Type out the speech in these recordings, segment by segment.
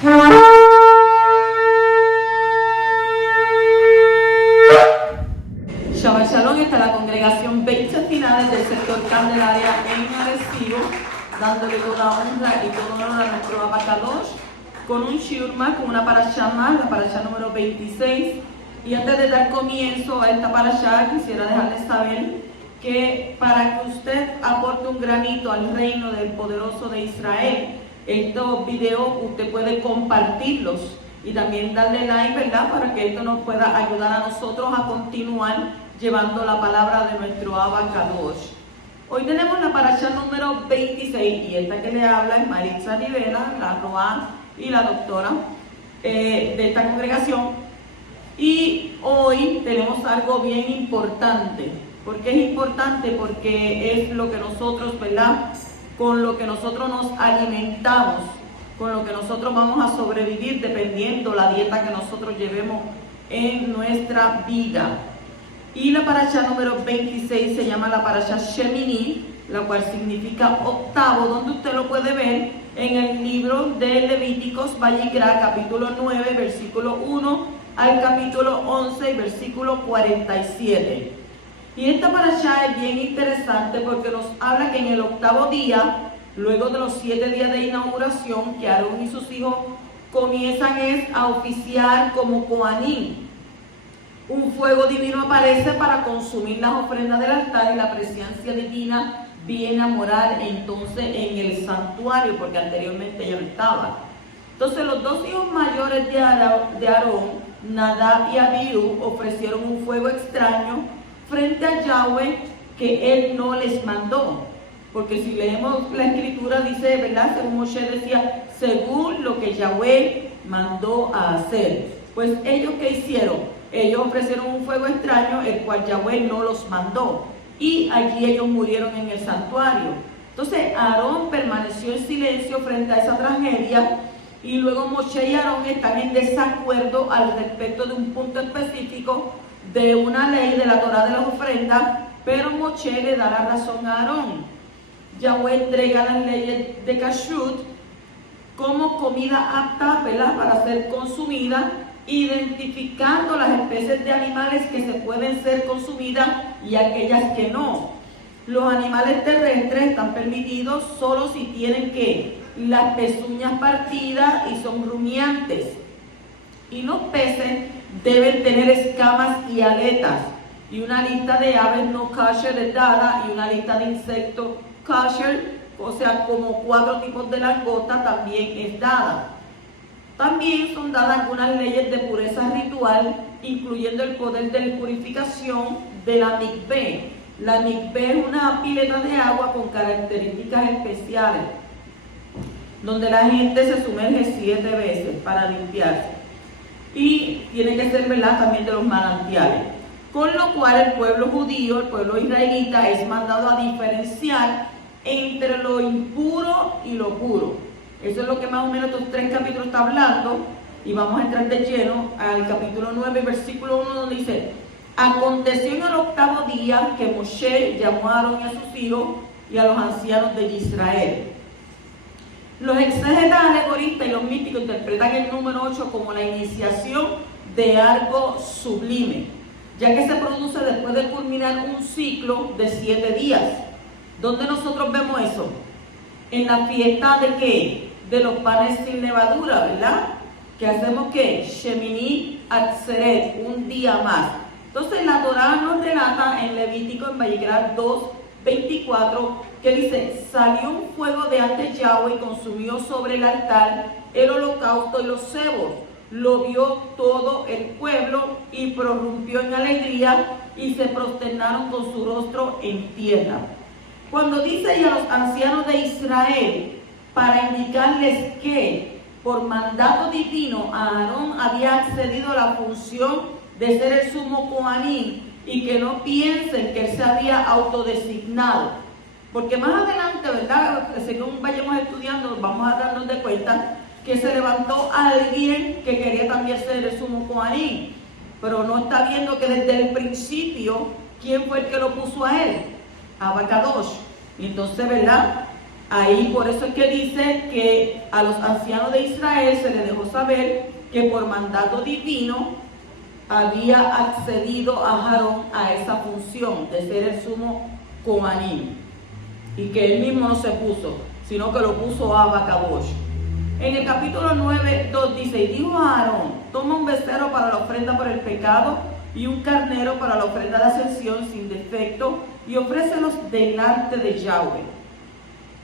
Shabbat Shalom, está la congregación 20 finales del sector Candelaria en Arecibo, dándole toda honra y todo honor a nuestro Abacadosh, con un shiur más, con una parashá más, la parashá número 26. Y antes de dar comienzo a esta parashá, quisiera dejarles saber que para que usted aporte un granito al reino del poderoso de Israel, estos videos usted puede compartirlos y también darle like, ¿verdad? Para que esto nos pueda ayudar a nosotros a continuar llevando la palabra de nuestro Abacadosh. Hoy tenemos la parashá número 26 y esta que le habla es Maritza Rivera, la Roa y la doctora de esta congregación. Y hoy tenemos algo bien importante. ¿Por qué es importante? Porque es lo que nosotros, ¿verdad? Con lo que nosotros nos alimentamos, con lo que nosotros vamos a sobrevivir dependiendo la dieta que nosotros llevemos en nuestra vida. Y la parashá número 26 se llama la parashá Shemini, la cual significa octavo, donde usted lo puede ver en el libro de Levíticos, Vayikra, capítulo 9, versículo 1 al capítulo 11, versículo 47. Y esta parashá es bien interesante porque nos habla que en el octavo día, luego de los 7 días de inauguración, que Aarón y sus hijos comienzan a oficiar como Kohanim. Un fuego divino aparece para consumir las ofrendas del altar y la presencia divina viene a morar entonces en el santuario, porque anteriormente ya no estaba. Entonces los dos hijos mayores de Aarón, Nadab y Abiú, ofrecieron un fuego extraño frente a Yahweh que él no les mandó. Porque si leemos la escritura dice, ¿verdad? Según Moshe decía, según lo que Yahweh mandó a hacer. Pues ellos, ¿qué hicieron? Ellos ofrecieron un fuego extraño, el cual Yahweh no los mandó. Y allí ellos murieron en el santuario. Entonces Aarón permaneció en silencio frente a esa tragedia. Y luego Moshe y Aarón están en desacuerdo al respecto de un punto específico de una ley de la Torá de las ofrendas. Pero Moshe le da la razón a Aarón. Yahweh entrega las leyes de Kashrut como comida apta, ¿verdad?, para ser consumida, identificando las especies de animales que se pueden ser consumidas y aquellas que no. Los animales terrestres están permitidos solo si tienen las pezuñas partidas y son rumiantes. Y los peces deben tener escamas y aletas. Y una lista de aves no kosher es dada y una lista de insectos kosher, o sea, como 4 tipos de langosta, también es dada. También son dadas algunas leyes de pureza ritual, incluyendo el poder de purificación de la mikveh. La mikveh es una pileta de agua con características especiales, donde la gente se sumerge 7 veces para limpiarse. Y tiene que ser, ¿verdad?, también de los manantiales. Con lo cual el pueblo judío, el pueblo israelita, es mandado a diferenciar entre lo impuro y lo puro. Eso es lo que más o menos estos 3 capítulos está hablando. Y vamos a entrar de lleno al capítulo 9, versículo 1, donde dice: aconteció en el octavo día que Moshe llamó a Aarón y a sus hijos y a los ancianos de Israel. Los exégetas alegoristas y los místicos interpretan el número 8 como la iniciación de algo sublime, ya que se produce después de culminar un ciclo de 7 días. ¿Dónde nosotros vemos eso? En la fiesta de ¿qué? De los panes sin levadura, ¿verdad? Que hacemos ¿qué? Shemini Atzeret, un día más. Entonces la Torá nos relata en Levítico, en Vayikra 2:24, que dice: salió un fuego de ante Yahweh y consumió sobre el altar el holocausto y los cebos. Lo vio todo el pueblo y prorrumpió en alegría y se prosternaron con su rostro en tierra. Cuando dice: y a los ancianos de Israel, para indicarles que por mandato divino Aarón había accedido a la función de ser el sumo Kohanim y que no piensen que él se había autodesignado. Porque más adelante, ¿verdad?, según vayamos estudiando, vamos a darnos de cuenta que se levantó alguien que quería también ser el sumo Kohanim, pero no está viendo que desde el principio, ¿quién fue el que lo puso a él? Abacadosh. Y entonces, ¿verdad?, Ahí por eso es que dice que a los ancianos de Israel se les dejó saber que por mandato divino había accedido a Aarón a esa función de ser el sumo Coanim, y que él mismo no se puso, sino que lo puso Abacabosh. En el capítulo 9:2 dice: y dijo a Aarón: toma un becerro para la ofrenda por el pecado y un carnero para la ofrenda de ascensión sin defecto, y ofrécelos delante de Yahweh.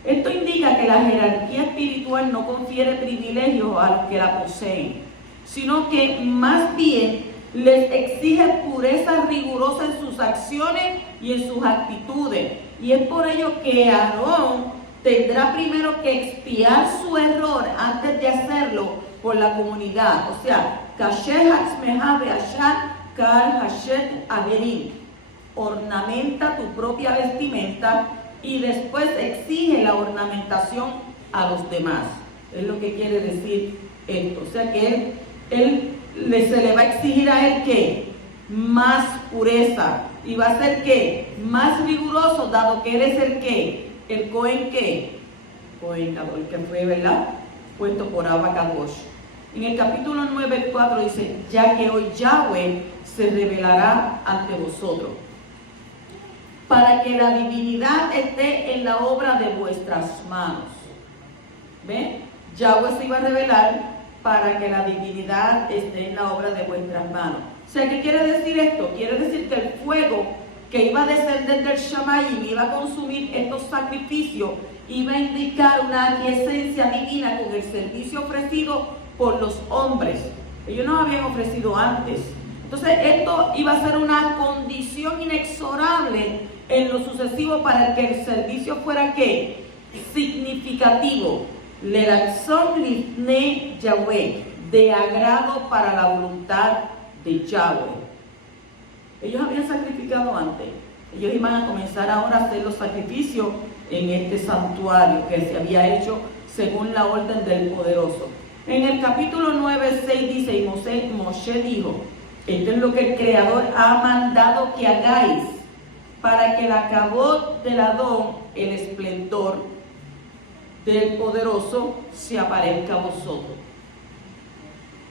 Esto indica que la jerarquía espiritual no confiere privilegios a los que la poseen, sino que más bien les exige pureza rigurosa en sus acciones y en sus actitudes. Y es por ello que Aarón tendrá primero que expiar su error antes de hacerlo por la comunidad. O sea, Kasher Hatzmeha Beashar Kal Hashet Agerim. Ornamenta tu propia vestimenta y después exige la ornamentación a los demás. Es lo que quiere decir esto. O sea que se le va a exigir a él que más pureza, y va a ser que más riguroso, dado que él es el Cohen Cohen Gadol, que fue, ¿verdad?, puesto por Abacadosh. En el capítulo 9:4 dice: ya que hoy Yahweh se revelará ante vosotros, para que la divinidad esté en la obra de vuestras manos. ¿Ven? Yahweh se iba a revelar para que la divinidad esté en la obra de vuestras manos. O sea, ¿qué quiere decir esto? Quiere decir que el fuego que iba a descender del Shamayim, iba a consumir estos sacrificios, iba a indicar una aquiescencia divina con el servicio ofrecido por los hombres. Ellos no habían ofrecido antes. Entonces, esto iba a ser una condición inexorable en lo sucesivo para que el servicio fuera, ¿qué?, significativo. L'Eratzon Lifnei Yahweh, de agrado para la voluntad de Yahweh. Ellos habían sacrificado antes. Ellos iban a comenzar ahora a hacer los sacrificios en este santuario que se había hecho según la orden del Poderoso. En el capítulo 9:6 dice: y Moshe dijo: esto es lo que el Creador ha mandado que hagáis, para que la cabot del Adón, el esplendor del Poderoso, se aparezca a vosotros.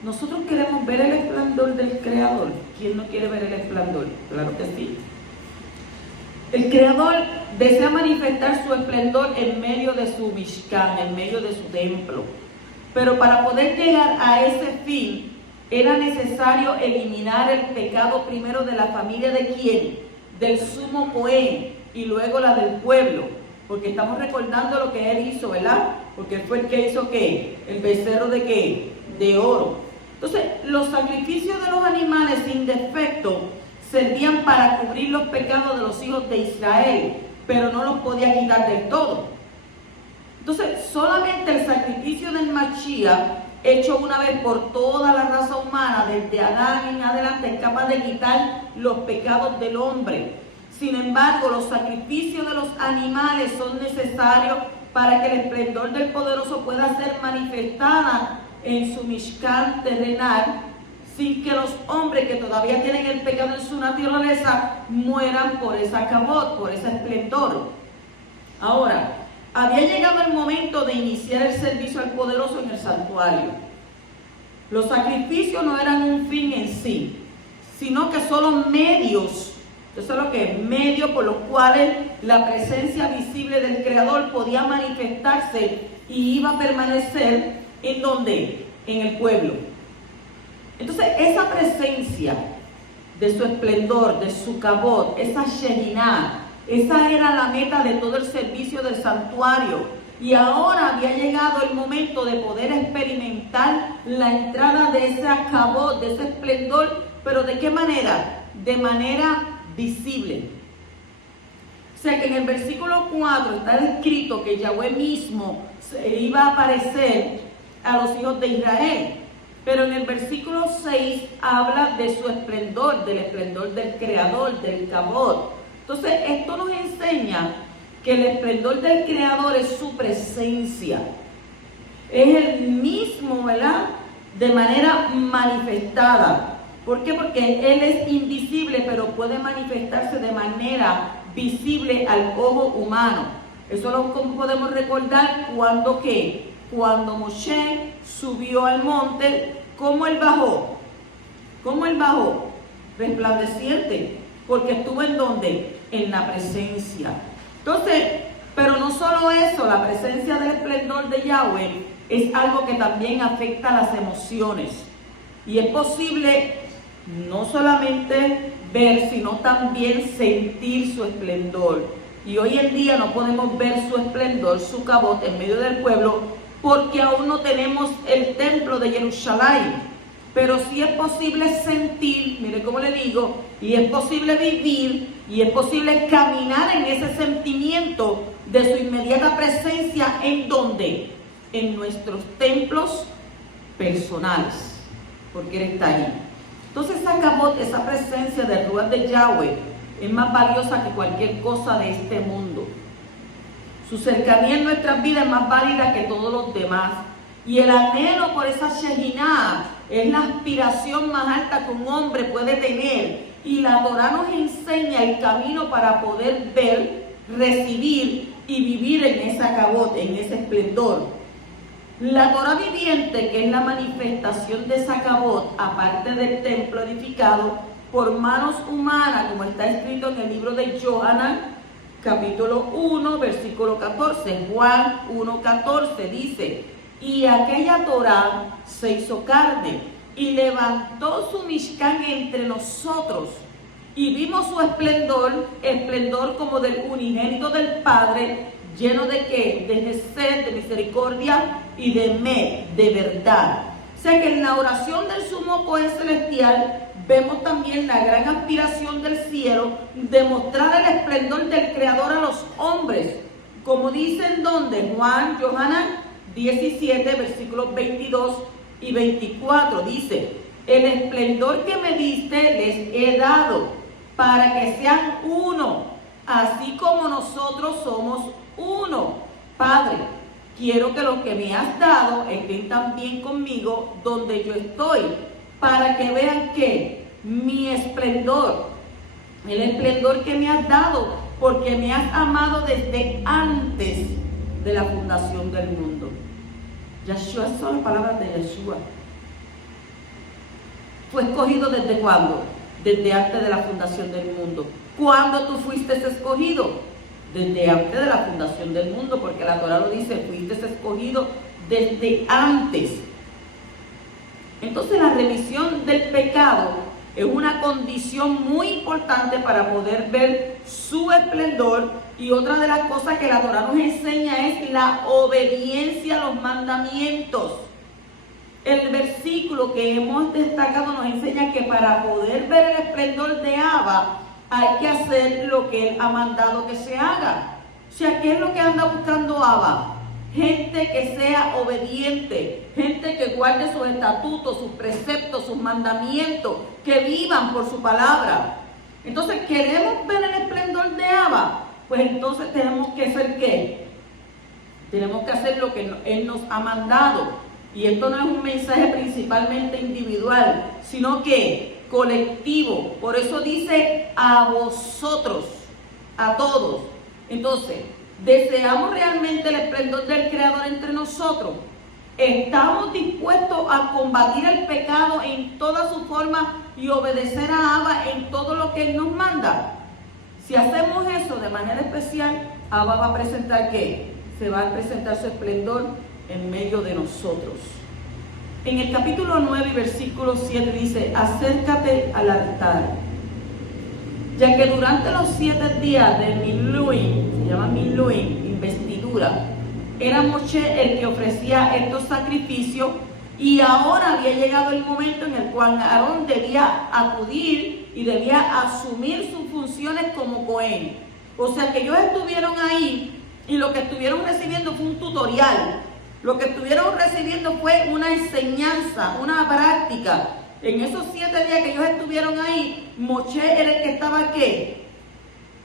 Nosotros queremos ver el esplendor del Creador. ¿Quién no quiere ver el esplendor? Claro que sí. El Creador desea manifestar su esplendor en medio de su Mishkan, en medio de su templo. Pero para poder llegar a ese fin, era necesario eliminar el pecado primero de la familia de quién, del sumo Cohen, y luego la del pueblo. Porque estamos recordando lo que él hizo, ¿verdad? Porque él fue el que hizo, ¿qué?, el becerro de ¿qué?, de oro. Entonces, los sacrificios de los animales sin defecto servían para cubrir los pecados de los hijos de Israel, pero no los podía quitar del todo. Entonces, solamente el sacrificio del Mashiach, hecho una vez por toda la raza humana, desde Adán en adelante, es capaz de quitar los pecados del hombre. Sin embargo, los sacrificios de los animales son necesarios para que el esplendor del Poderoso pueda ser manifestada en su Mishkan terrenal, sin que los hombres que todavía tienen el pecado en su naturaleza mueran por esa cabot, por ese esplendor. Ahora, había llegado el momento de iniciar el servicio al Poderoso en el santuario. Los sacrificios no eran un fin en sí, sino que solo medios. Eso es lo que es, medios por los cuales la presencia visible del Creador podía manifestarse y iba a permanecer ¿en dónde? En el pueblo. Entonces, esa presencia de su esplendor, de su cabot, esa Shekinah, esa era la meta de todo el servicio del santuario. Y ahora había llegado el momento de poder experimentar la entrada de ese cabot, de ese esplendor, pero ¿de qué manera? De manera visible. O sea que en el versículo 4 está descrito que Yahweh mismo se iba a aparecer a los hijos de Israel, pero en el versículo 6 habla de su esplendor, del esplendor del Creador, del Kabod. Entonces esto nos enseña que el esplendor del Creador es su presencia, es el mismo, ¿verdad?, de manera manifestada. ¿Por qué? Porque Él es invisible, pero puede manifestarse de manera visible al ojo humano. Eso lo podemos recordar cuando ¿qué? Cuando Moshe subió al monte, ¿cómo él bajó? ¿Cómo él bajó? Resplandeciente, porque estuvo en ¿dónde? En la presencia. Entonces, pero no solo eso, la presencia del esplendor de Yahweh es algo que también afecta a las emociones. Y es posible no solamente ver, sino también sentir su esplendor. Y hoy en día no podemos ver su esplendor, su cabot en medio del pueblo, porque aún no tenemos el templo de Jerusalén. Pero sí es posible sentir, mire cómo le digo, y es posible vivir, y es posible caminar en ese sentimiento de su inmediata presencia. ¿En dónde? En nuestros templos personales, porque Él está ahí. Entonces esa cabot, esa presencia del Ruach de Yahweh, es más valiosa que cualquier cosa de este mundo. Su cercanía en nuestras vidas es más válida que todos los demás. Y el anhelo por esa Shekinah es la aspiración más alta que un hombre puede tener. Y la Torah nos enseña el camino para poder ver, recibir y vivir en esa cabot, en ese esplendor. La Torah viviente, que es la manifestación de esa cabot, aparte del templo edificado por manos humanas, como está escrito en el libro de Johanan, capítulo 1, versículo 14, Juan 1:14, dice: y aquella Torah se hizo carne y levantó su Mishkan entre nosotros, y vimos su esplendor como del unigénito del Padre, lleno de ¿qué? De Gesed, de misericordia y de verdad. O sea que en la oración del sumo cohen celestial vemos también la gran aspiración del cielo de mostrar el esplendor del Creador a los hombres, como dicen donde Johanan 17, versículos 22 y 24, dice: el esplendor que me diste les he dado, para que sean uno, así como nosotros somos uno. Padre, quiero que los que me has dado estén también conmigo donde yo estoy, para que vean que mi esplendor, el esplendor que me has dado, porque me has amado desde antes de la fundación del mundo. Yeshua, esas son las palabras de Yeshua. Fue escogido ¿desde cuándo? Desde antes de la fundación del mundo. ¿Cuándo tú fuiste escogido? Desde antes de la fundación del mundo, porque la Torah lo dice, fuiste escogido desde antes. Entonces la remisión del pecado es una condición muy importante para poder ver su esplendor. Y otra de las cosas que la Torah nos enseña es la obediencia a los mandamientos. El versículo que hemos destacado nos enseña que para poder ver el esplendor de Abba hay que hacer lo que Él ha mandado que se haga. O sea, ¿qué es lo que anda buscando Abba? Gente que sea obediente, gente que guarde sus estatutos, sus preceptos, sus mandamientos, que vivan por su palabra. Entonces, ¿queremos ver el esplendor de Abba? Pues entonces tenemos que hacer ¿qué? Tenemos que hacer lo que Él nos ha mandado. Y esto no es un mensaje principalmente individual, sino que colectivo. Por eso dice a vosotros, a todos. Entonces, ¿deseamos realmente el esplendor del Creador entre nosotros? ¿Estamos dispuestos a combatir el pecado en toda su forma y obedecer a Abba en todo lo que Él nos manda? Si hacemos eso de manera especial, Abba va a presentar ¿qué? Se va a presentar su esplendor en medio de nosotros. En el capítulo 9, versículo 7 dice: acércate al altar, ya que durante los 7 días de Miluim, se llama Miluim, investidura, era Moshe el que ofrecía estos sacrificios, y ahora había llegado el momento en el cual Aarón debía acudir y debía asumir sus funciones como cohen. O sea que ellos estuvieron ahí y lo que estuvieron recibiendo fue un tutorial. Lo que estuvieron recibiendo fue una enseñanza, una práctica. En esos 7 días que ellos estuvieron ahí, Moshe era el que estaba ¿qué?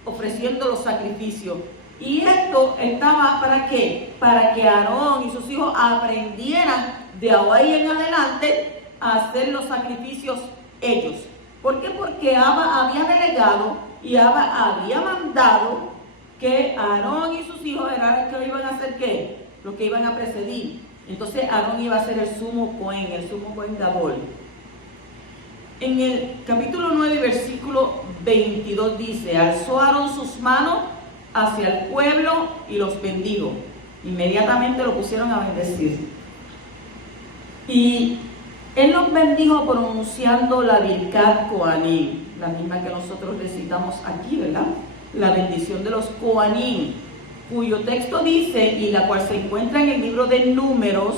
Ofreciendo los sacrificios. Y esto estaba ¿para qué? Para que Aarón y sus hijos aprendieran de ahí en adelante a hacer los sacrificios ellos. ¿Por qué? Porque Abba había delegado y Abba había mandado que Aarón y sus hijos eran los que iban a hacer ¿qué? Los que iban a precedir. Entonces Aarón iba a ser el sumo Cohen Gadol. En el capítulo 9, versículo 22 dice: alzó Aarón sus manos hacia el pueblo y los bendijo. Inmediatamente lo pusieron a bendecir. Y él los bendijo pronunciando la Birkat Kohanim, la misma que nosotros recitamos aquí, ¿verdad? La bendición de los Kohanim, cuyo texto dice, y la cual se encuentra en el libro de Números,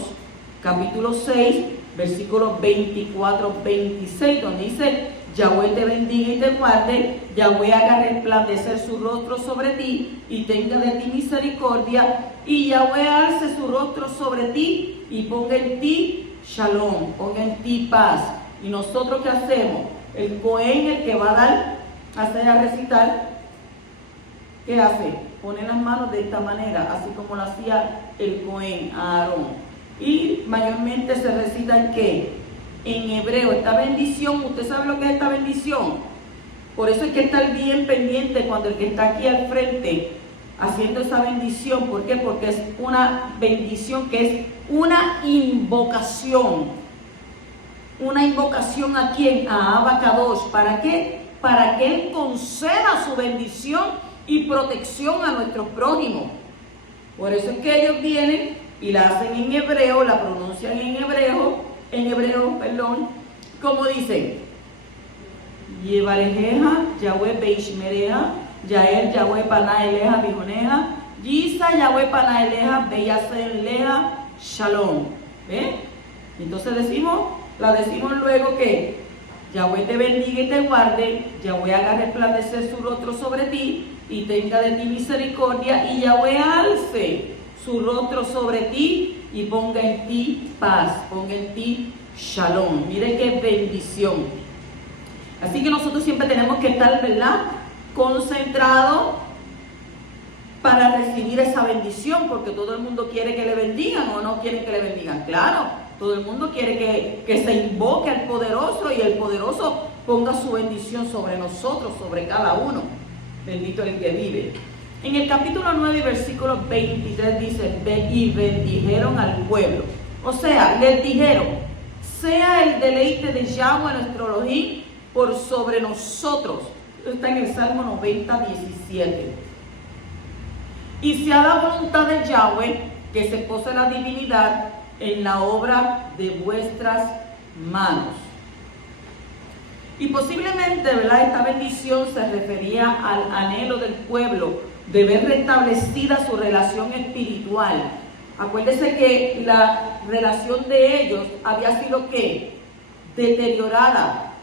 capítulo 6, versículos 24-26, donde dice: Yahweh te bendiga y te guarde, Yahweh haga resplandecer su rostro sobre ti y tenga de ti misericordia, y Yahweh alce su rostro sobre ti y ponga en ti Shalom, ponga en ti paz. ¿Y nosotros qué hacemos? El Cohen, el que va a dar, hacer a recitar, ¿qué hace? Pone las manos de esta manera, así como lo hacía el Cohen, Aarón. Y mayormente se recita en ¿qué? En hebreo. Esta bendición, ¿usted sabe lo que es esta bendición? Por eso hay que estar bien pendiente cuando el que está aquí al frente haciendo esa bendición. ¿Por qué? Porque es una bendición que es una invocación. Una invocación a quién? A Abba Kadosh. ¿Para qué? Para que Él conceda su bendición y protección a nuestros prójimos. Por eso es que ellos vienen y la hacen en hebreo, la pronuncian en hebreo, como dicen: Yevarejeja, Yahweh Beishmereja, Yael, Yahweh Panaeleja, Bijoneja, Yisa, Yahweh Panaeleja, Beyaseleja, Shalom. ¿Ve? Entonces la decimos luego que Yahweh te bendiga y te guarde, Yahweh haga resplandecer su rostro sobre ti y tenga de ti misericordia, y Yahweh alce su rostro sobre ti y ponga en ti paz, ponga en ti Shalom. Mire qué bendición. Así que nosotros siempre tenemos que estar, ¿verdad?, concentrados para recibir esa bendición, porque todo el mundo quiere que le bendigan, o no quieren que le bendigan. Claro, todo el mundo quiere que se invoque al poderoso y el poderoso ponga su bendición sobre nosotros, sobre cada uno. Bendito el que vive. En el capítulo 9, versículo 23 dice: y bendijeron al pueblo. O sea, les dijeron: sea el deleite de Yahweh nuestro Elohim por sobre nosotros. Esto está en el Salmo 90, 17. Y sea la voluntad de Yahweh que se pose la divinidad en la obra de vuestras manos. Y posiblemente, ¿verdad?, esta bendición se refería al anhelo del pueblo de ver restablecida su relación espiritual. Acuérdese que la relación de ellos había sido ¿qué? Deteriorada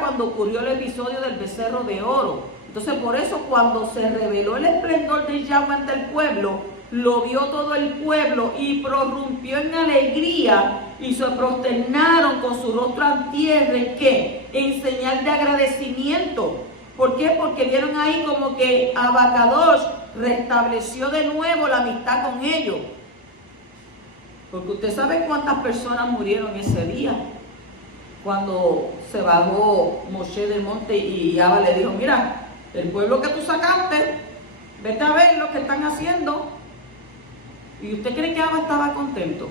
cuando ocurrió el episodio del becerro de oro. Entonces, por eso cuando se reveló el esplendor de Yahweh ante el pueblo, lo vio todo el pueblo y prorrumpió en alegría y se prosternaron con su rostro en tierra. ¿En qué? En señal de agradecimiento. ¿Por qué? Porque vieron ahí como que Abba Kadosh restableció de nuevo la amistad con ellos. Porque usted sabe cuántas personas murieron ese día. Cuando se bajó Moshe del monte y Abba le dijo: mira, el pueblo que tú sacaste, vete a ver lo que están haciendo. ¿Y usted cree que Abba estaba contento?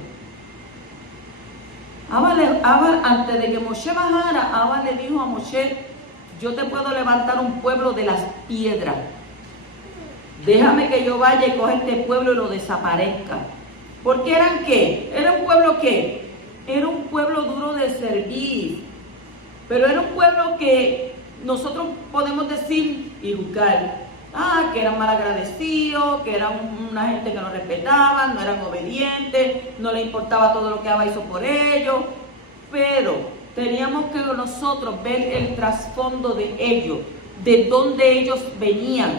Abba, antes de que Moshe bajara, Abba le dijo a Moshe: yo te puedo levantar un pueblo de las piedras. Déjame que yo vaya y coja este pueblo y lo desaparezca. ¿Porque eran qué? ¿Era un pueblo qué? Era un pueblo duro de servir. Pero era un pueblo que nosotros podemos decir y juzgar: que eran malagradecidos, que eran una gente que no respetaban, no eran obedientes, no les importaba todo lo que Abba hizo por ellos. Pero teníamos que nosotros ver el trasfondo de ellos, de dónde ellos venían.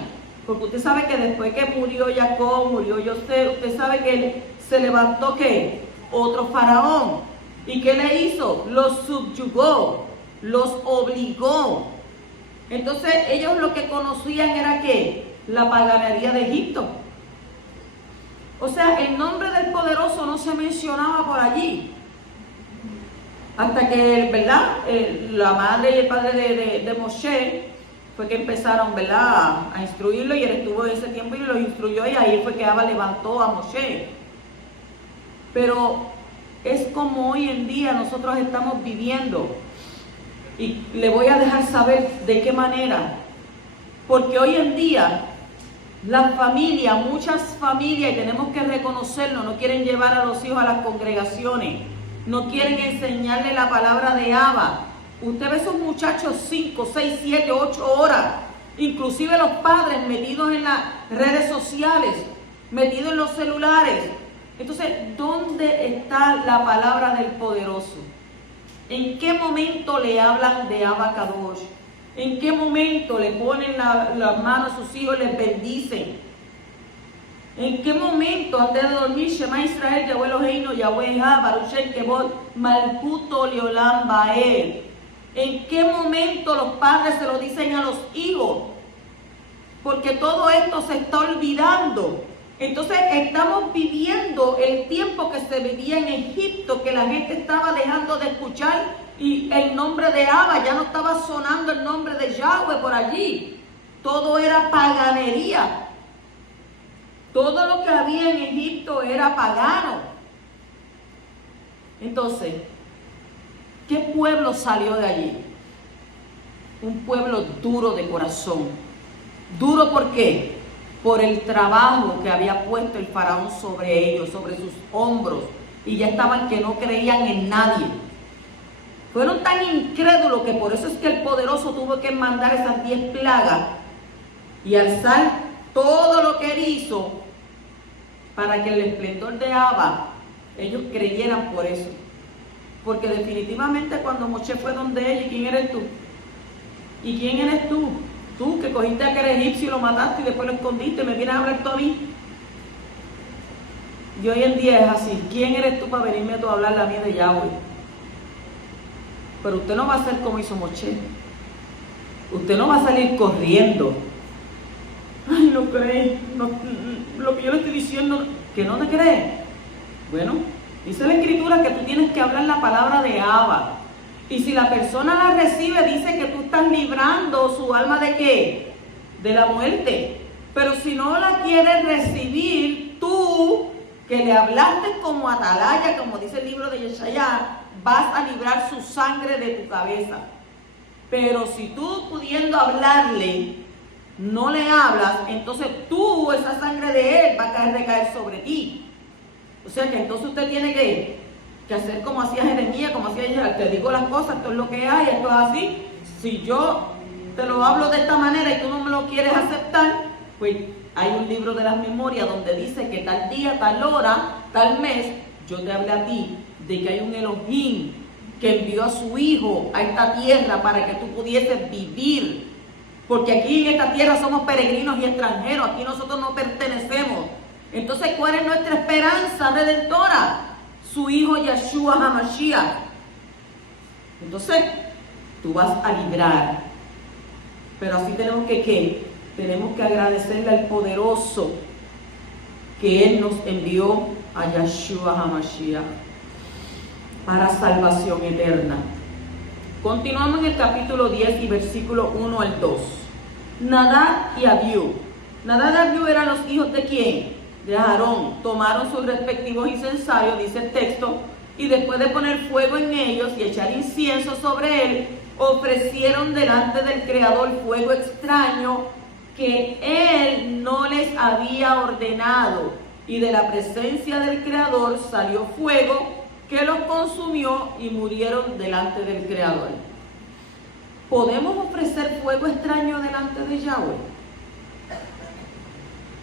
Porque usted sabe que después que murió Jacob, murió José, usted sabe que él se levantó ¿qué? Otro faraón. ¿Y qué le hizo? Los subyugó, los obligó. Entonces ellos lo que conocían era ¿qué? La paganería de Egipto. O sea, el nombre del poderoso no se mencionaba por allí. Hasta que, ¿verdad?, la madre y el padre de Moshe fue que empezaron, ¿verdad?, a instruirlo, y él estuvo en ese tiempo y los instruyó, y ahí fue que Abba levantó a Moshe. Pero es como hoy en día nosotros estamos viviendo, y le voy a dejar saber de qué manera. Porque hoy en día las familias, muchas familias, y tenemos que reconocerlo, no quieren llevar a los hijos a las congregaciones, no quieren enseñarle la palabra de Abba. Usted ve esos muchachos 5, 6, 7, 8 horas, inclusive los padres metidos en las redes sociales, metidos en los celulares. Entonces, ¿dónde está la palabra del poderoso? ¿En qué momento le hablan de Abba Kadosh? ¿En qué momento le ponen las manos a sus hijos y les bendicen? ¿En qué momento, antes de dormir, Shema Israel, Yahweh Eloheinu, Yahweh Ha, Baruch Shem Kevod, Malkuto Leolam Baer? ¿En qué momento los padres se lo dicen a los hijos? Porque todo esto se está olvidando. Entonces estamos viviendo el tiempo que se vivía en Egipto, que la gente estaba dejando de escuchar y el nombre de Abba, ya no estaba sonando el nombre de Yahweh por allí. Todo era paganería. Todo lo que había en Egipto era pagano. Entonces, ¿qué pueblo salió de allí? Un pueblo duro de corazón. ¿Duro por qué? Por el trabajo que había puesto el faraón sobre ellos, sobre sus hombros, y ya estaban que no creían en nadie. Fueron tan incrédulos que por eso es que el poderoso tuvo que mandar esas 10 plagas y alzar todo lo que él hizo para que el esplendor de Abba, ellos creyeran por eso. Porque definitivamente cuando Moshe fue donde él, ¿y quién eres tú? ¿Y quién eres tú? Tú que cogiste a aquel egipcio y lo mataste y después lo escondiste, me vienes a hablar tú a mí. Y hoy en día es así. ¿Quién eres tú para venirme a hablar a mí de Yahweh? Pero usted no va a ser como hizo Moshe. Usted no va a salir corriendo. Ay, no cree. No, lo que yo le estoy diciendo, que no te cree. Bueno, dice la Escritura que tú tienes que hablar la palabra de Abba. Y si la persona la recibe, dice que tú estás librando su alma ¿de qué? De la muerte. Pero si no la quieres recibir, tú, que le hablaste como atalaya, como dice el libro de Yeshaya, vas a librar su sangre de tu cabeza. Pero si tú, pudiendo hablarle, no le hablas, entonces tú, esa sangre de él va a recaer sobre ti. O sea que entonces usted tiene que hacer como hacía Jeremías, como hacía ella, te digo las cosas, esto es lo que hay, esto es así. Si yo te lo hablo de esta manera y tú no me lo quieres aceptar, pues hay un libro de las memorias donde dice que tal día, tal hora, tal mes, yo te hablé a ti de que hay un Elohim que envió a su hijo a esta tierra para que tú pudieses vivir. Porque aquí en esta tierra somos peregrinos y extranjeros, aquí nosotros no pertenecemos. Entonces, ¿cuál es nuestra esperanza redentora? Su hijo Yeshua HaMashiach. Entonces, tú vas a librar. Pero así tenemos que ¿qué? Tenemos que agradecerle al poderoso que Él nos envió a Yeshua HaMashiach para salvación eterna. Continuamos en el capítulo 10 y versículo 1 al 2. Nadab y Abiú. Nadab y Abiú eran los hijos ¿de quién? De Aarón. Tomaron sus respectivos incensarios, dice el texto, y después de poner fuego en ellos y echar incienso sobre él, ofrecieron delante del Creador fuego extraño que él no les había ordenado, y de la presencia del Creador salió fuego que los consumió y murieron delante del Creador. ¿Podemos ofrecer fuego extraño delante de Yahweh?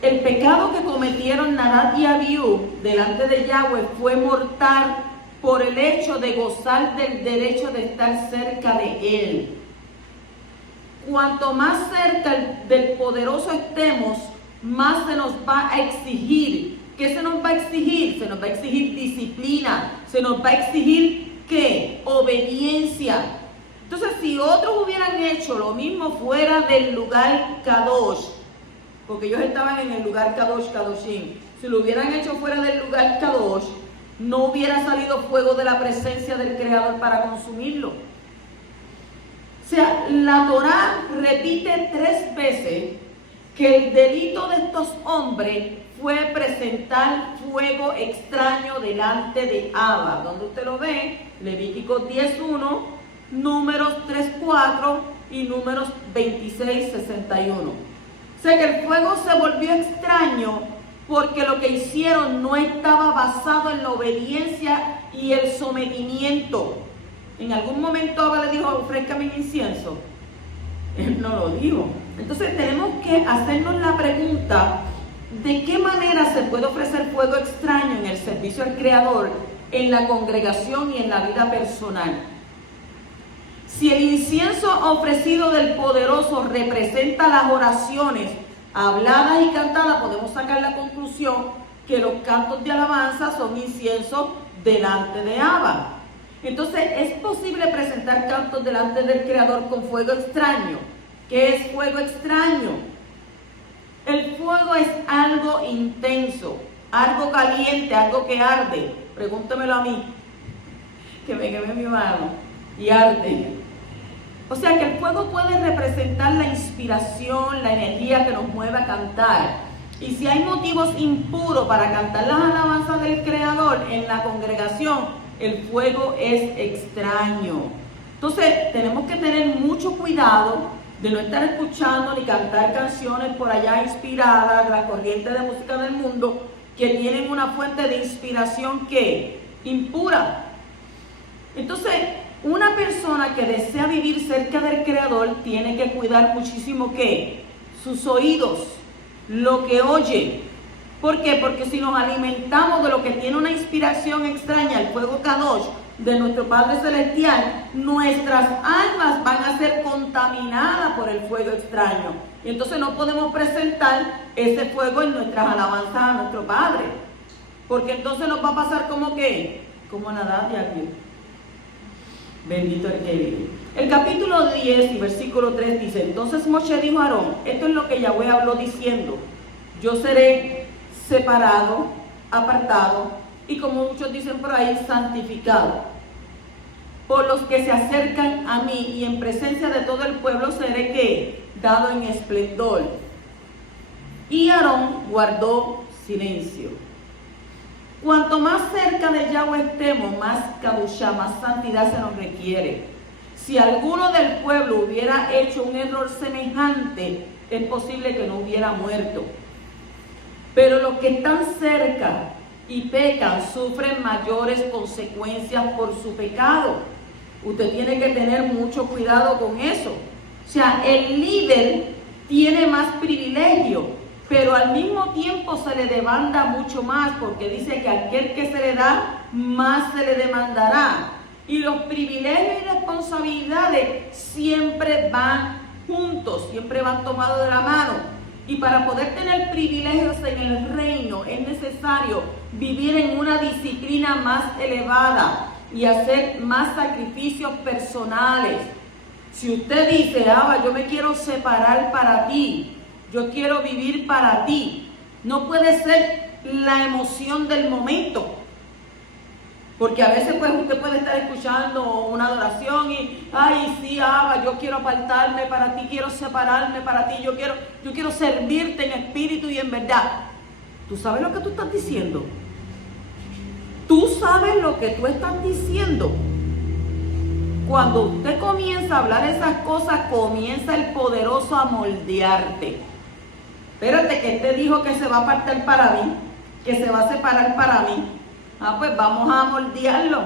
El pecado que cometieron Nadab y Abiú delante de Yahweh fue mortal por el hecho de gozar del derecho de estar cerca de Él. Cuanto más cerca del poderoso estemos, más se nos va a exigir. ¿Qué se nos va a exigir? Se nos va a exigir disciplina, se nos va a exigir ¿qué? Obediencia. Entonces, si otros hubieran hecho lo mismo fuera del lugar Kadosh, porque ellos estaban en el lugar Kadosh, Kadoshim, si lo hubieran hecho fuera del lugar Kadosh, no hubiera salido fuego de la presencia del Creador para consumirlo. O sea, la Torá repite 3 veces que el delito de estos hombres fue presentar fuego extraño delante de Abba. Donde usted lo ve, Levíticos 10:1, Números 3:4 y Números 26:61. O sea que el fuego se volvió extraño porque lo que hicieron no estaba basado en la obediencia y el sometimiento. En algún momento Abba le dijo, ofrézcame incienso. Él no lo dijo. Entonces tenemos que hacernos la pregunta, ¿de qué manera se puede ofrecer fuego extraño en el servicio al Creador, en la congregación y en la vida personal? Si el incienso ofrecido del Poderoso representa las oraciones habladas y cantadas, podemos sacar la conclusión que los cantos de alabanza son inciensos delante de Abba. Entonces, ¿es posible presentar cantos delante del Creador con fuego extraño? ¿Qué es fuego extraño? El fuego es algo intenso, algo caliente, algo que arde. Pregúntemelo a mí, que me quemé mi mano y arde. O sea que el fuego puede representar la inspiración, la energía que nos mueve a cantar. Y si hay motivos impuros para cantar las alabanzas del Creador en la congregación, el fuego es extraño. Entonces tenemos que tener mucho cuidado de no estar escuchando ni cantar canciones por allá inspiradas de la corriente de música del mundo que tienen una fuente de inspiración que impura. Entonces, una persona que desea vivir cerca del Creador tiene que cuidar muchísimo ¿qué? Sus oídos, lo que oye. ¿Por qué? Porque si nos alimentamos de lo que tiene una inspiración extraña, el fuego Kadosh de nuestro Padre Celestial, nuestras almas van a ser contaminadas por el fuego extraño. Y entonces no podemos presentar ese fuego en nuestras alabanzas a nuestro Padre. Porque entonces nos va a pasar como ¿qué? Como Nadab y Abiú. Bendito el que vive. El capítulo 10 y versículo 3 dice, entonces Moshe dijo a Aarón, esto es lo que Yahweh habló diciendo, yo seré separado, apartado, y como muchos dicen por ahí, santificado. Por los que se acercan a mí, y en presencia de todo el pueblo seré ¿qué? Dado en esplendor. Y Aarón guardó silencio. Cuanto más cerca de Yahweh estemos, más kadushá, más santidad se nos requiere. Si alguno del pueblo hubiera hecho un error semejante, es posible que no hubiera muerto. Pero los que están cerca y pecan sufren mayores consecuencias por su pecado. Usted tiene que tener mucho cuidado con eso. O sea, el líder tiene más privilegio, pero al mismo tiempo se le demanda mucho más, porque dice que aquel que se le da, más se le demandará. Y los privilegios y responsabilidades siempre van juntos, siempre van tomados de la mano. Y para poder tener privilegios en el reino es necesario vivir en una disciplina más elevada y hacer más sacrificios personales. Si usted dice, Abba, yo me quiero separar para ti, yo quiero vivir para ti, no puede ser la emoción del momento. Porque a veces pues usted puede estar escuchando una adoración y, ay, sí, Abba, yo quiero apartarme para ti, quiero separarme para ti, yo quiero servirte en espíritu y en verdad. ¿Tú sabes lo que tú estás diciendo? ¿Tú sabes lo que tú estás diciendo? Cuando usted comienza a hablar esas cosas, comienza el Poderoso a moldearte. Espérate, que este dijo que se va a apartar para mí, que se va a separar para mí. Ah, pues vamos a moldearlo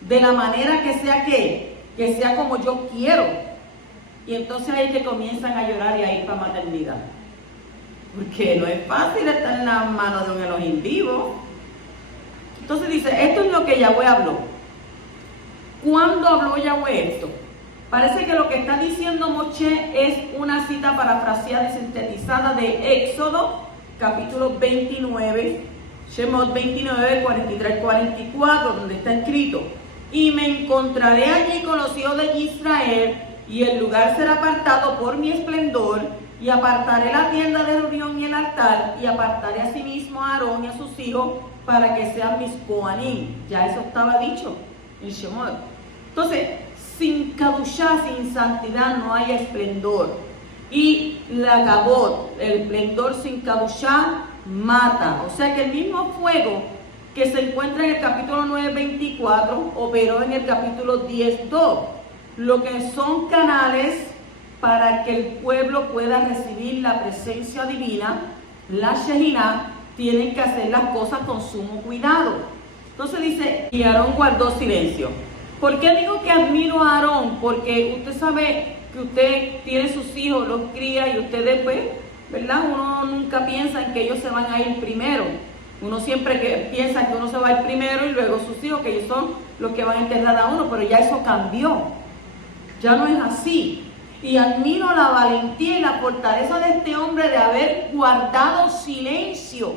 de la manera que sea que sea como yo quiero. Y entonces ahí que comienzan a llorar y a ir para maternidad. Porque no es fácil estar en las manos de un Elohim vivo. Entonces dice, esto es lo que Yahweh habló. ¿Cuándo habló Yahweh esto? Parece que lo que está diciendo Moshe es una cita parafraseada y sintetizada de Éxodo, capítulo 29, Shemot 29, 43, 44, donde está escrito, y me encontraré allí con los hijos de Israel, y el lugar será apartado por mi esplendor, y apartaré la tienda de reunión y el altar, y apartaré a sí mismo a Aarón y a sus hijos, para que sean mis Kohanim. Ya eso estaba dicho en Shemot. Entonces, sin Kadushá, sin santidad, no hay esplendor. Y la Gabot, el esplendor sin Kadushá, mata. O sea que el mismo fuego que se encuentra en el capítulo 9:24 operó en el capítulo 10:2. Lo que son canales para que el pueblo pueda recibir la presencia divina, la Shekinah, tienen que hacer las cosas con sumo cuidado. Entonces dice, y Aarón guardó silencio. ¿Por qué digo que admiro a Aarón? Porque usted sabe que usted tiene sus hijos, los cría y usted después, ¿verdad? Uno nunca piensa en que ellos se van a ir primero. Uno siempre piensa que uno se va a ir primero y luego sus hijos, que ellos son los que van a enterrar a uno, pero ya eso cambió. Ya no es así. Y admiro la valentía y la fortaleza de este hombre de haber guardado silencio,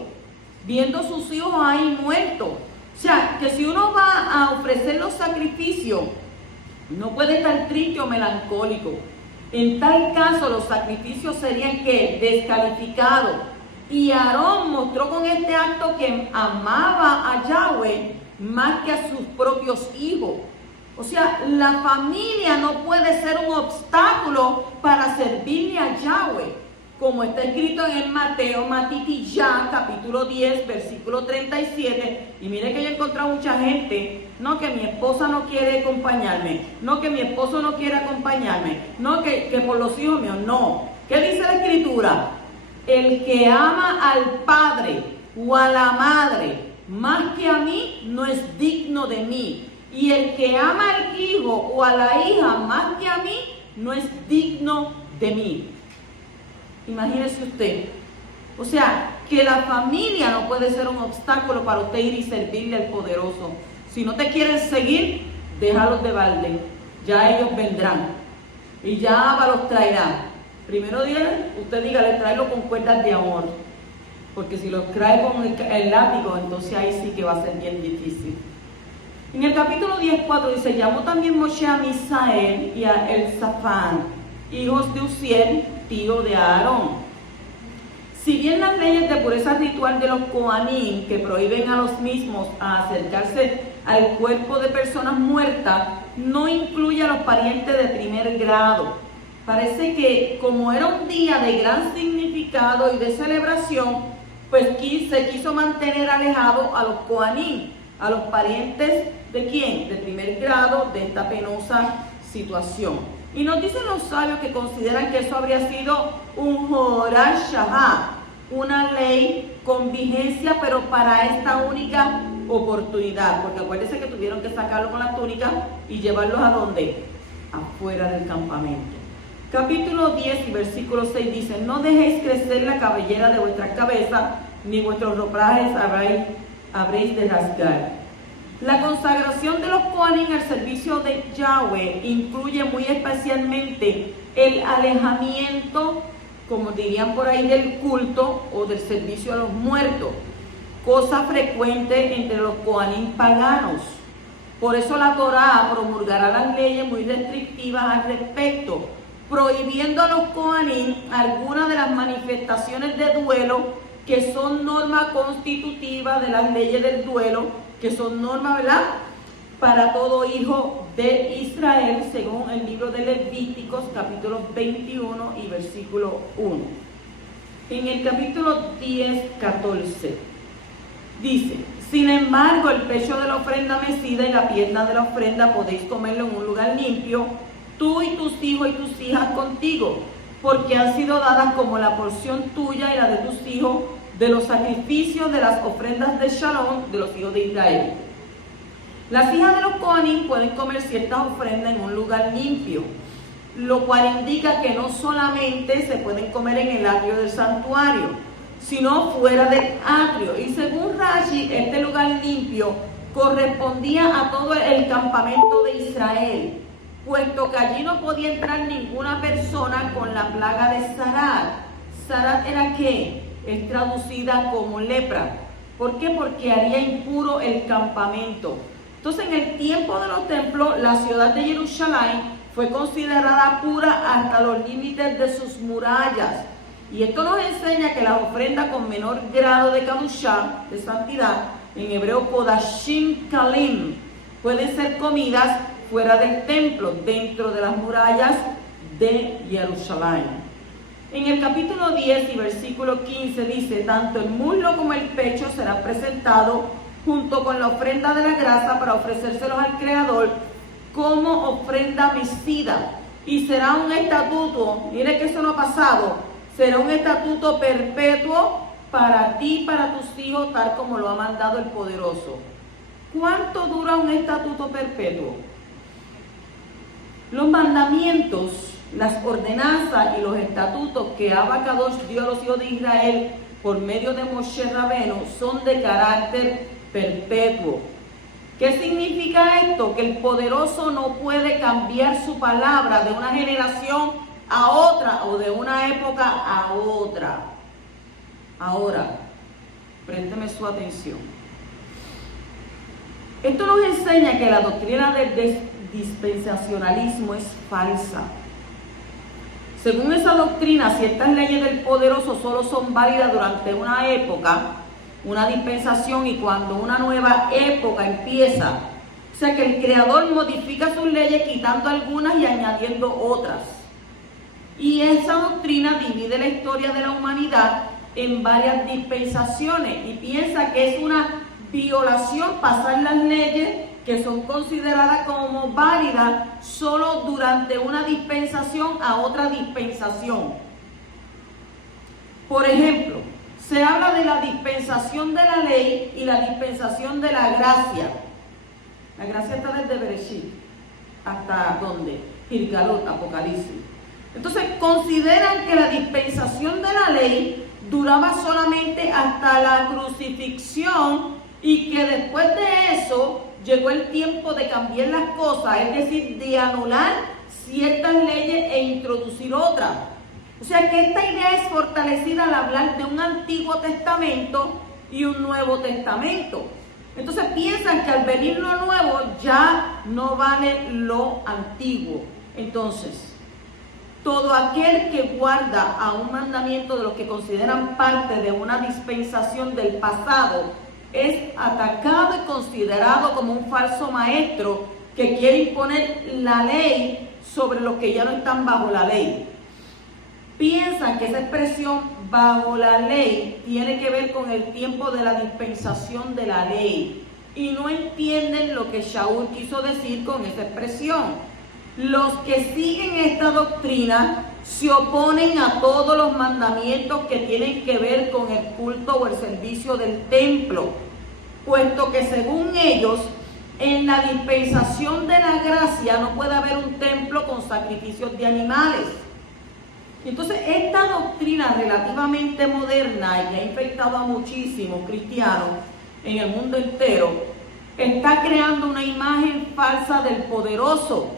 viendo sus hijos ahí muertos. O sea, que si uno va a ofrecer los sacrificios, no puede estar triste o melancólico. En tal caso, los sacrificios serían que descalificados. Y Aarón mostró con este acto que amaba a Yahweh más que a sus propios hijos. O sea, la familia no puede ser un obstáculo para servirle a Yahweh. Como está escrito en el Mateo, Matitiyá, capítulo 10, versículo 37. Y mire que yo he encontrado mucha gente, no, que mi esposa no quiere acompañarme, no, que mi esposo no quiere acompañarme, no, que por los hijos míos, no. ¿Qué dice la escritura? El que ama al padre o a la madre más que a mí, no es digno de mí. Y el que ama al hijo o a la hija más que a mí, no es digno de mí. Imagínese usted. O sea, que la familia no puede ser un obstáculo para usted ir y servirle al poderoso. Si no te quieren seguir, déjalos de balde. Ya ellos vendrán. Y ya Abba los traerá. Primero usted dígale, tráelo con cuerdas de amor. Porque si los trae con el látigo, entonces ahí sí que va a ser bien difícil. En el capítulo 10:4 dice, llamó también Moshe a Misael y a Elzafán, hijos de Uziel, tío de Aarón. Si bien las leyes de pureza ritual de los Kohanim, que prohíben a los mismos a acercarse al cuerpo de personas muertas, no incluye a los parientes de primer grado. Parece que como era un día de gran significado y de celebración, pues se quiso mantener alejado a los Kohanim, a los parientes ¿de quién? De primer grado de esta penosa situación. Y nos dicen los sabios que consideran que eso habría sido un Horash Shahá, una ley con vigencia, pero para esta única oportunidad. Porque acuérdense que tuvieron que sacarlo con la túnica y llevarlos ¿a dónde? Afuera del campamento. Capítulo 10 y versículo 6 dice, no dejéis crecer la cabellera de vuestra cabeza, ni vuestros ropajes habréis de rasgar. La consagración de los Kohanim al servicio de Yahweh incluye muy especialmente el alejamiento, como dirían por ahí, del culto o del servicio a los muertos, cosa frecuente entre los Kohanim paganos. Por eso la Torá promulgará las leyes muy restrictivas al respecto, prohibiendo a los Kohanim algunas de las manifestaciones de duelo que son norma constitutiva de las leyes del duelo, que son normas, ¿verdad?, para todo hijo de Israel, según el libro de Levíticos, capítulo 21 y versículo 1. En el capítulo 10:14 dice, sin embargo, el pecho de la ofrenda mecida y la pierna de la ofrenda podéis comerlo en un lugar limpio, tú y tus hijos y tus hijas contigo, porque han sido dadas como la porción tuya y la de tus hijos, de los sacrificios de las ofrendas de Shalom de los hijos de Israel. Las hijas de los Kohanim pueden comer ciertas ofrendas en un lugar limpio, lo cual indica que no solamente se pueden comer en el atrio del santuario, sino fuera del atrio. Y según Rashi, este lugar limpio correspondía a todo el campamento de Israel, puesto que allí no podía entrar ninguna persona con la plaga de Sarat. ¿Sarat era qué? Es traducida como lepra. ¿Por qué? Porque haría impuro el campamento. Entonces, en el tiempo de los templos, la ciudad de Jerusalén fue considerada pura hasta los límites de sus murallas. Y esto nos enseña que las ofrendas con menor grado de kadushá, de santidad, en hebreo kodashim kalim, pueden ser comidas fuera del templo, dentro de las murallas de Jerusalén. En el capítulo 10 y versículo 15 dice: tanto el muslo como el pecho serán presentados junto con la ofrenda de la grasa para ofrecérselos al Creador como ofrenda homicida. Y será un estatuto, mire que eso no ha pasado, será un estatuto perpetuo para ti y para tus hijos, tal como lo ha mandado el Poderoso. ¿Cuánto dura un estatuto perpetuo? Los mandamientos, las ordenanzas y los estatutos que Abacadosh dio a los hijos de Israel por medio de Moshe Rabeno son de carácter perpetuo. ¿Qué significa esto? Que el Poderoso no puede cambiar su palabra de una generación a otra o de una época a otra. Ahora, présteme su atención. Esto nos enseña que la doctrina del dispensacionalismo es falsa. Según esa doctrina, si estas leyes del Poderoso solo son válidas durante una época, una dispensación, y cuando una nueva época empieza, o sea que el Creador modifica sus leyes quitando algunas y añadiendo otras. Y esa doctrina divide la historia de la humanidad en varias dispensaciones y piensa que es una violación pasar las leyes que son consideradas como válidas solo durante una dispensación a otra dispensación. Por ejemplo, se habla de la dispensación de la ley y la dispensación de la gracia. La gracia está desde Bereshit hasta ¿dónde? Gilgalot, Apocalipsis. Entonces consideran que la dispensación de la ley duraba solamente hasta la crucifixión y que después de eso llegó el tiempo de cambiar las cosas, es decir, de anular ciertas leyes e introducir otras. O sea que esta idea es fortalecida al hablar de un Antiguo Testamento y un Nuevo Testamento. Entonces piensan que al venir lo nuevo ya no vale lo antiguo. Entonces, todo aquel que guarda a un mandamiento de los que consideran parte de una dispensación del pasado es atacado y considerado como un falso maestro que quiere imponer la ley sobre los que ya no están bajo la ley. Piensan que esa expresión bajo la ley tiene que ver con el tiempo de la dispensación de la ley y no entienden lo que Shaul quiso decir con esa expresión. Los que siguen esta doctrina se oponen a todos los mandamientos que tienen que ver con el culto o el servicio del templo, puesto que según ellos, en la dispensación de la gracia no puede haber un templo con sacrificios de animales. Entonces, esta doctrina relativamente moderna y que ha infectado a muchísimos cristianos en el mundo entero, está creando una imagen falsa del Poderoso.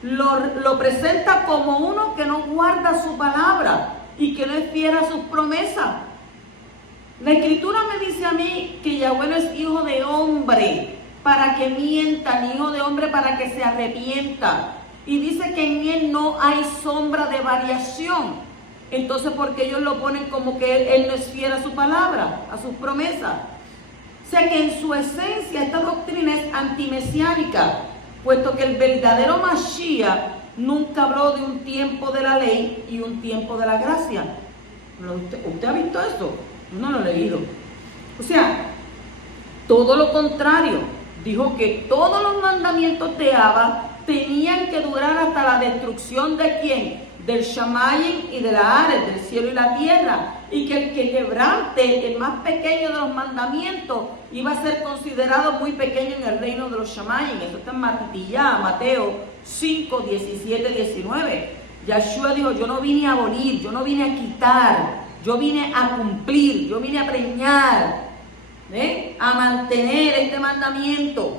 Lo presenta como uno que no guarda su palabra y que no es fiel a sus promesas. La Escritura me dice a mí que Yahweh no es hijo de hombre para que mienta, ni hijo de hombre para que se arrepienta. Y dice que en él no hay sombra de variación. Entonces, ¿por qué ellos lo ponen como que él no es fiel a su palabra, a sus promesas? O sea que en su esencia esta doctrina es antimesiánica, puesto que el verdadero Mashiach nunca habló de un tiempo de la ley y un tiempo de la gracia. ¿Usted ha visto eso? No lo he leído. O sea, todo lo contrario. Dijo que todos los mandamientos de Abba tenían que durar hasta la destrucción de ¿quién? Del Shamayim y de la Ares, del cielo y la tierra. Y que el que quebrante el más pequeño de los mandamientos iba a ser considerado muy pequeño en el reino de los Shamayim. Eso está en Mateo 5, 17, 19. Yahshua dijo: yo no vine a abolir, yo no vine a quitar, yo vine a cumplir, yo vine a preñar, a mantener este mandamiento.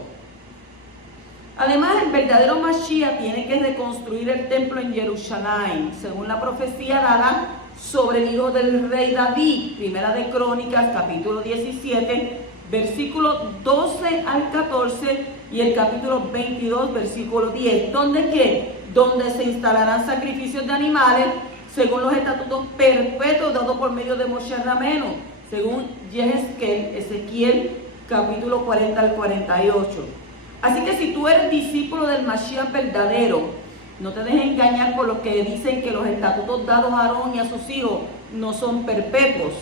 Además, el verdadero Mashiach tiene que reconstruir el templo en Jerusalén, según la profecía dada sobre el hijo del rey David, Primera de Crónicas, capítulo 17, versículo 12 al 14 y el capítulo 22, versículo 10. ¿Dónde qué? Donde se instalarán sacrificios de animales, según los estatutos perpetuos dados por medio de Moshe Rabeno, según Ezequiel, capítulo 40 al 48. Así que si tú eres discípulo del Mashiach verdadero, no te dejes engañar por los que dicen que los estatutos dados a Aarón y a sus hijos no son perpetuos.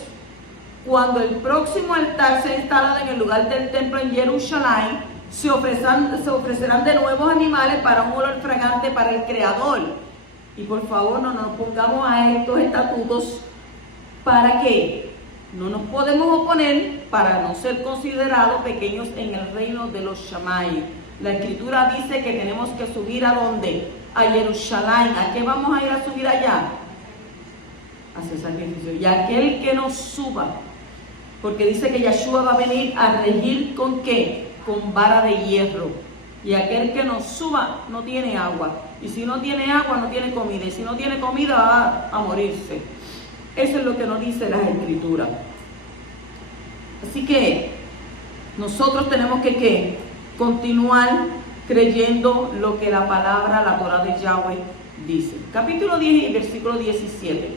Cuando el próximo altar sea instalado en el lugar del templo en Jerusalén, se ofrecerán de nuevos animales para un olor fragante para el Creador. Y por favor no nos pongamos a estos estatutos. ¿Para qué? No nos podemos oponer para no ser considerados pequeños en el reino de los Shammai. La Escritura dice que tenemos que subir ¿a dónde? A Jerusalén. ¿A qué vamos a ir a subir allá? A hacer sacrificio. Y aquel que nos suba, porque dice que Yeshua va a venir a regir ¿con qué? Con vara de hierro. Y aquel que nos suba no tiene agua. Y si no tiene agua, no tiene comida. Y si no tiene comida, va a morirse. Eso es lo que nos dice las Escrituras. Así que nosotros tenemos que ¿qué? Continuar creyendo lo que la palabra, la Torah de Yahweh dice. Capítulo 10 y versículo 17.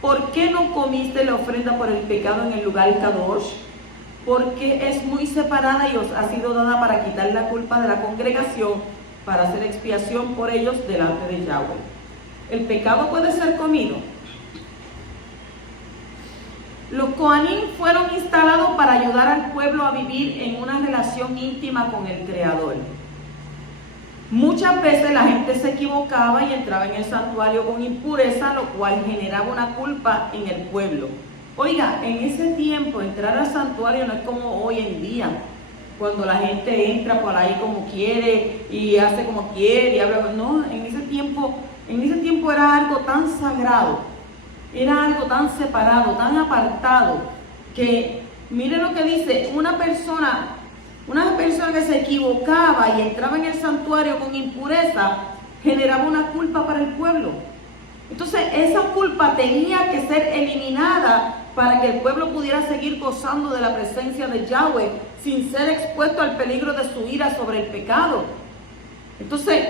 ¿Por qué no comiste la ofrenda por el pecado en el lugar Kadosh? Porque es muy separada y os ha sido dada para quitar la culpa de la congregación, para hacer expiación por ellos delante de Yahweh. ¿El pecado puede ser comido? Los Kohanim fueron instalados para ayudar al pueblo a vivir en una relación íntima con el Creador. Muchas veces la gente se equivocaba y entraba en el santuario con impureza, lo cual generaba una culpa en el pueblo. Oiga, en ese tiempo entrar al santuario no es como hoy en día, cuando la gente entra por ahí como quiere y hace como quiere y habla. No, en ese tiempo era algo tan sagrado, era algo tan separado, tan apartado, que miren lo que dice, una persona que se equivocaba y entraba en el santuario con impureza, generaba una culpa para el pueblo. Entonces esa culpa tenía que ser eliminada para que el pueblo pudiera seguir gozando de la presencia de Yahweh sin ser expuesto al peligro de su ira sobre el pecado. Entonces,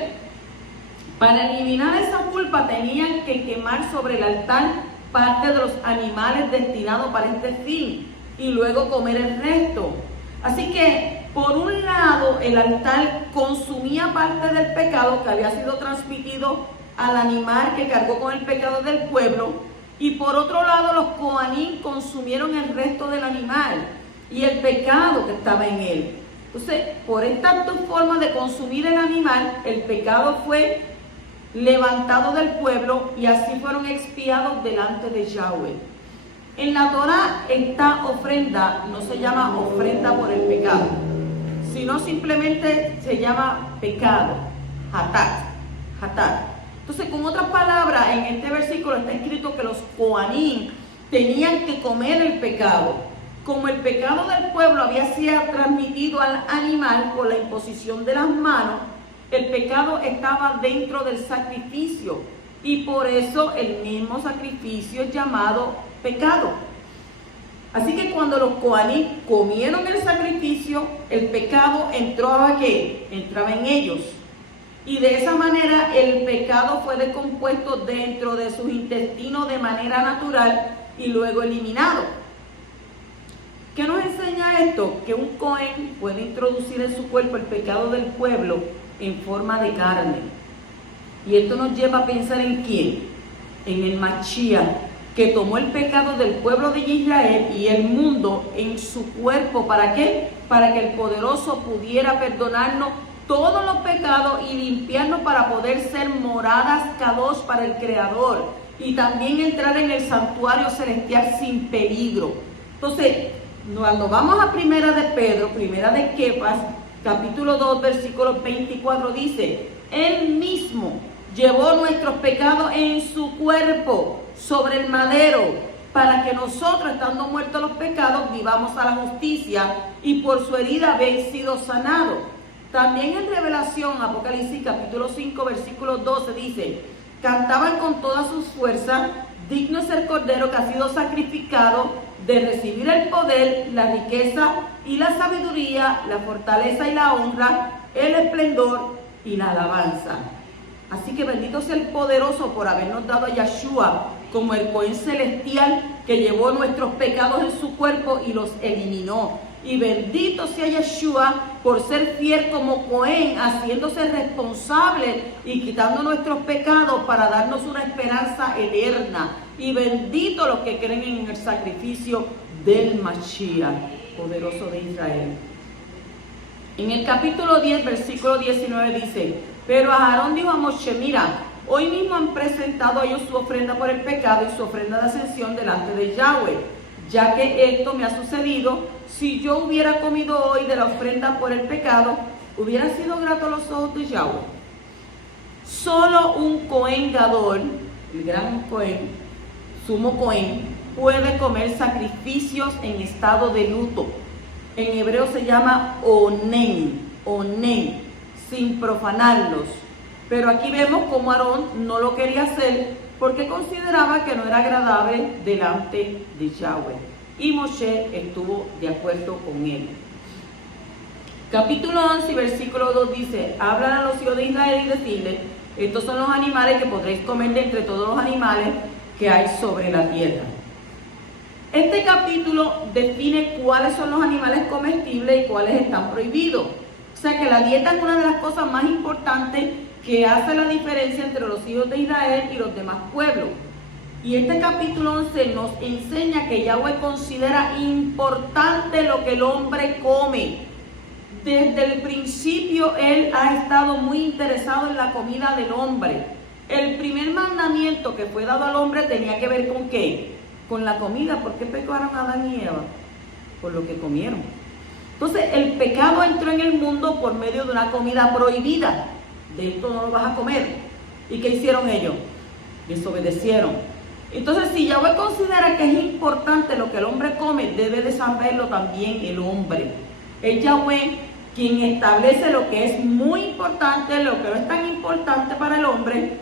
para eliminar esa culpa tenían que quemar sobre el altar parte de los animales destinados para este fin y luego comer el resto. Así que, por un lado, el altar consumía parte del pecado que había sido transmitido al animal que cargó con el pecado del pueblo, y por otro lado los Kohanim consumieron el resto del animal y el pecado que estaba en él. Entonces, por estas dos formas de consumir el animal, el pecado fue levantado del pueblo y así fueron expiados delante de Yahweh. En la Torah esta ofrenda no se llama ofrenda por el pecado, sino simplemente se llama pecado, hatat. Entonces, con otras palabras, en este versículo está escrito que los Kohanim tenían que comer el pecado. Como el pecado del pueblo había sido transmitido al animal por la imposición de las manos, el pecado estaba dentro del sacrificio y por eso el mismo sacrificio es llamado pecado. Así que cuando los Kohanim comieron el sacrificio, el pecado entraba en ellos. Y de esa manera el pecado fue descompuesto dentro de sus intestinos de manera natural y luego eliminado. ¿Qué nos enseña esto? Que un Cohen puede introducir en su cuerpo el pecado del pueblo en forma de carne. Y esto nos lleva a pensar en quién, en el Mashiach, que tomó el pecado del pueblo de Israel y el mundo en su cuerpo. ¿Para qué? Para que el poderoso pudiera perdonarnos todos los pecados y limpiarnos para poder ser moradas Kadosh para el Creador y también entrar en el santuario celestial sin peligro. Entonces, cuando vamos a Primera de Pedro, Primera de Kefas, capítulo 2, versículo 24, dice: Él mismo llevó nuestros pecados en su cuerpo sobre el madero, para que nosotros, estando muertos a los pecados, vivamos a la justicia, y por su herida habéis sido sanados. También en Revelación, Apocalipsis capítulo 5, versículo 12 dice: cantaban con todas sus fuerzas, digno es el Cordero que ha sido sacrificado de recibir el poder, la riqueza y la sabiduría, la fortaleza y la honra, el esplendor y la alabanza. Así que bendito sea el poderoso por habernos dado a Yeshua como el Cohen celestial que llevó nuestros pecados en su cuerpo y los eliminó. Y bendito sea Yeshua por ser fiel como Cohen, haciéndose responsable y quitando nuestros pecados para darnos una esperanza eterna. Y bendito los que creen en el sacrificio del Mashiach, poderoso de Israel. En el capítulo 10, versículo 19 dice: pero Aarón dijo a Moshe: mira, hoy mismo han presentado ellos su ofrenda por el pecado y su ofrenda de ascensión delante de Yahweh. Ya que esto me ha sucedido, si yo hubiera comido hoy de la ofrenda por el pecado, ¿hubiera sido grato a los ojos de Yahweh? Solo un Cohen Gadol, el gran Cohen, sumo Cohen, puede comer sacrificios en estado de luto. En hebreo se llama onen, sin profanarlos. Pero aquí vemos cómo Aarón no lo quería hacer porque consideraba que no era agradable delante de Yahweh. Y Moshe estuvo de acuerdo con él. Capítulo 11, versículo 2 dice: hablan a los hijos de Israel y decirles: estos son los animales que podréis comer de entre todos los animales que hay sobre la tierra. Este capítulo define cuáles son los animales comestibles y cuáles están prohibidos. O sea que la dieta es una de las cosas más importantes que hace la diferencia entre los hijos de Israel y los demás pueblos. Y este capítulo 11 nos enseña que Yahweh considera importante lo que el hombre come. Desde el principio Él ha estado muy interesado en la comida del hombre. El primer mandamiento que fue dado al hombre tenía que ver ¿con qué? Con la comida. ¿Por qué pecaron Adán y Eva? Por lo que comieron. Entonces el pecado entró en el mundo por medio de una comida prohibida. De esto no lo vas a comer. ¿Y qué hicieron ellos? Desobedecieron. Entonces, si Yahweh considera que es importante lo que el hombre come, debe de saberlo también el hombre. Es Yahweh quien establece lo que es muy importante, lo que no es tan importante para el hombre.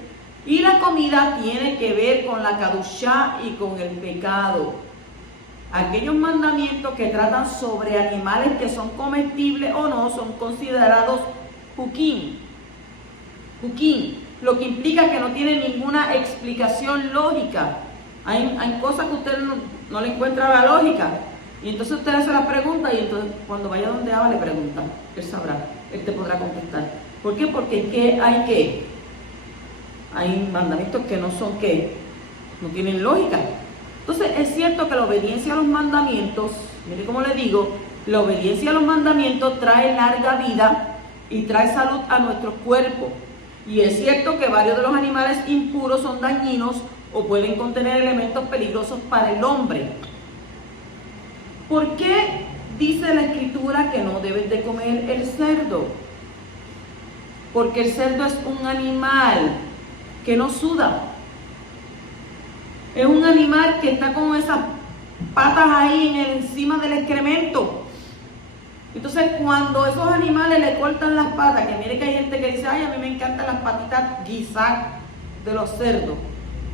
Y la comida tiene que ver con la Kadushá y con el pecado. Aquellos mandamientos que tratan sobre animales que son comestibles o no son considerados hukim, lo que implica que no tiene ninguna explicación lógica. Hay cosas que usted no le encuentra la lógica. Y entonces usted hace la pregunta y entonces cuando vaya donde Abba le pregunta. Él sabrá, él te podrá contestar. ¿Por qué? Porque es que hay mandamientos que no son ¿qué? No tienen lógica. Entonces es cierto que la obediencia a los mandamientos, mire cómo le digo, la obediencia a los mandamientos trae larga vida y trae salud a nuestro cuerpo. Y es cierto que varios de los animales impuros son dañinos o pueden contener elementos peligrosos para el hombre. ¿Por qué dice la Escritura que no debes de comer el cerdo? Porque el cerdo es un animal que no suda. Es un animal que está con esas patas ahí encima del excremento. Entonces, cuando esos animales le cortan las patas, que mire que hay gente que dice: ay, a mí me encantan las patitas guisadas de los cerdos.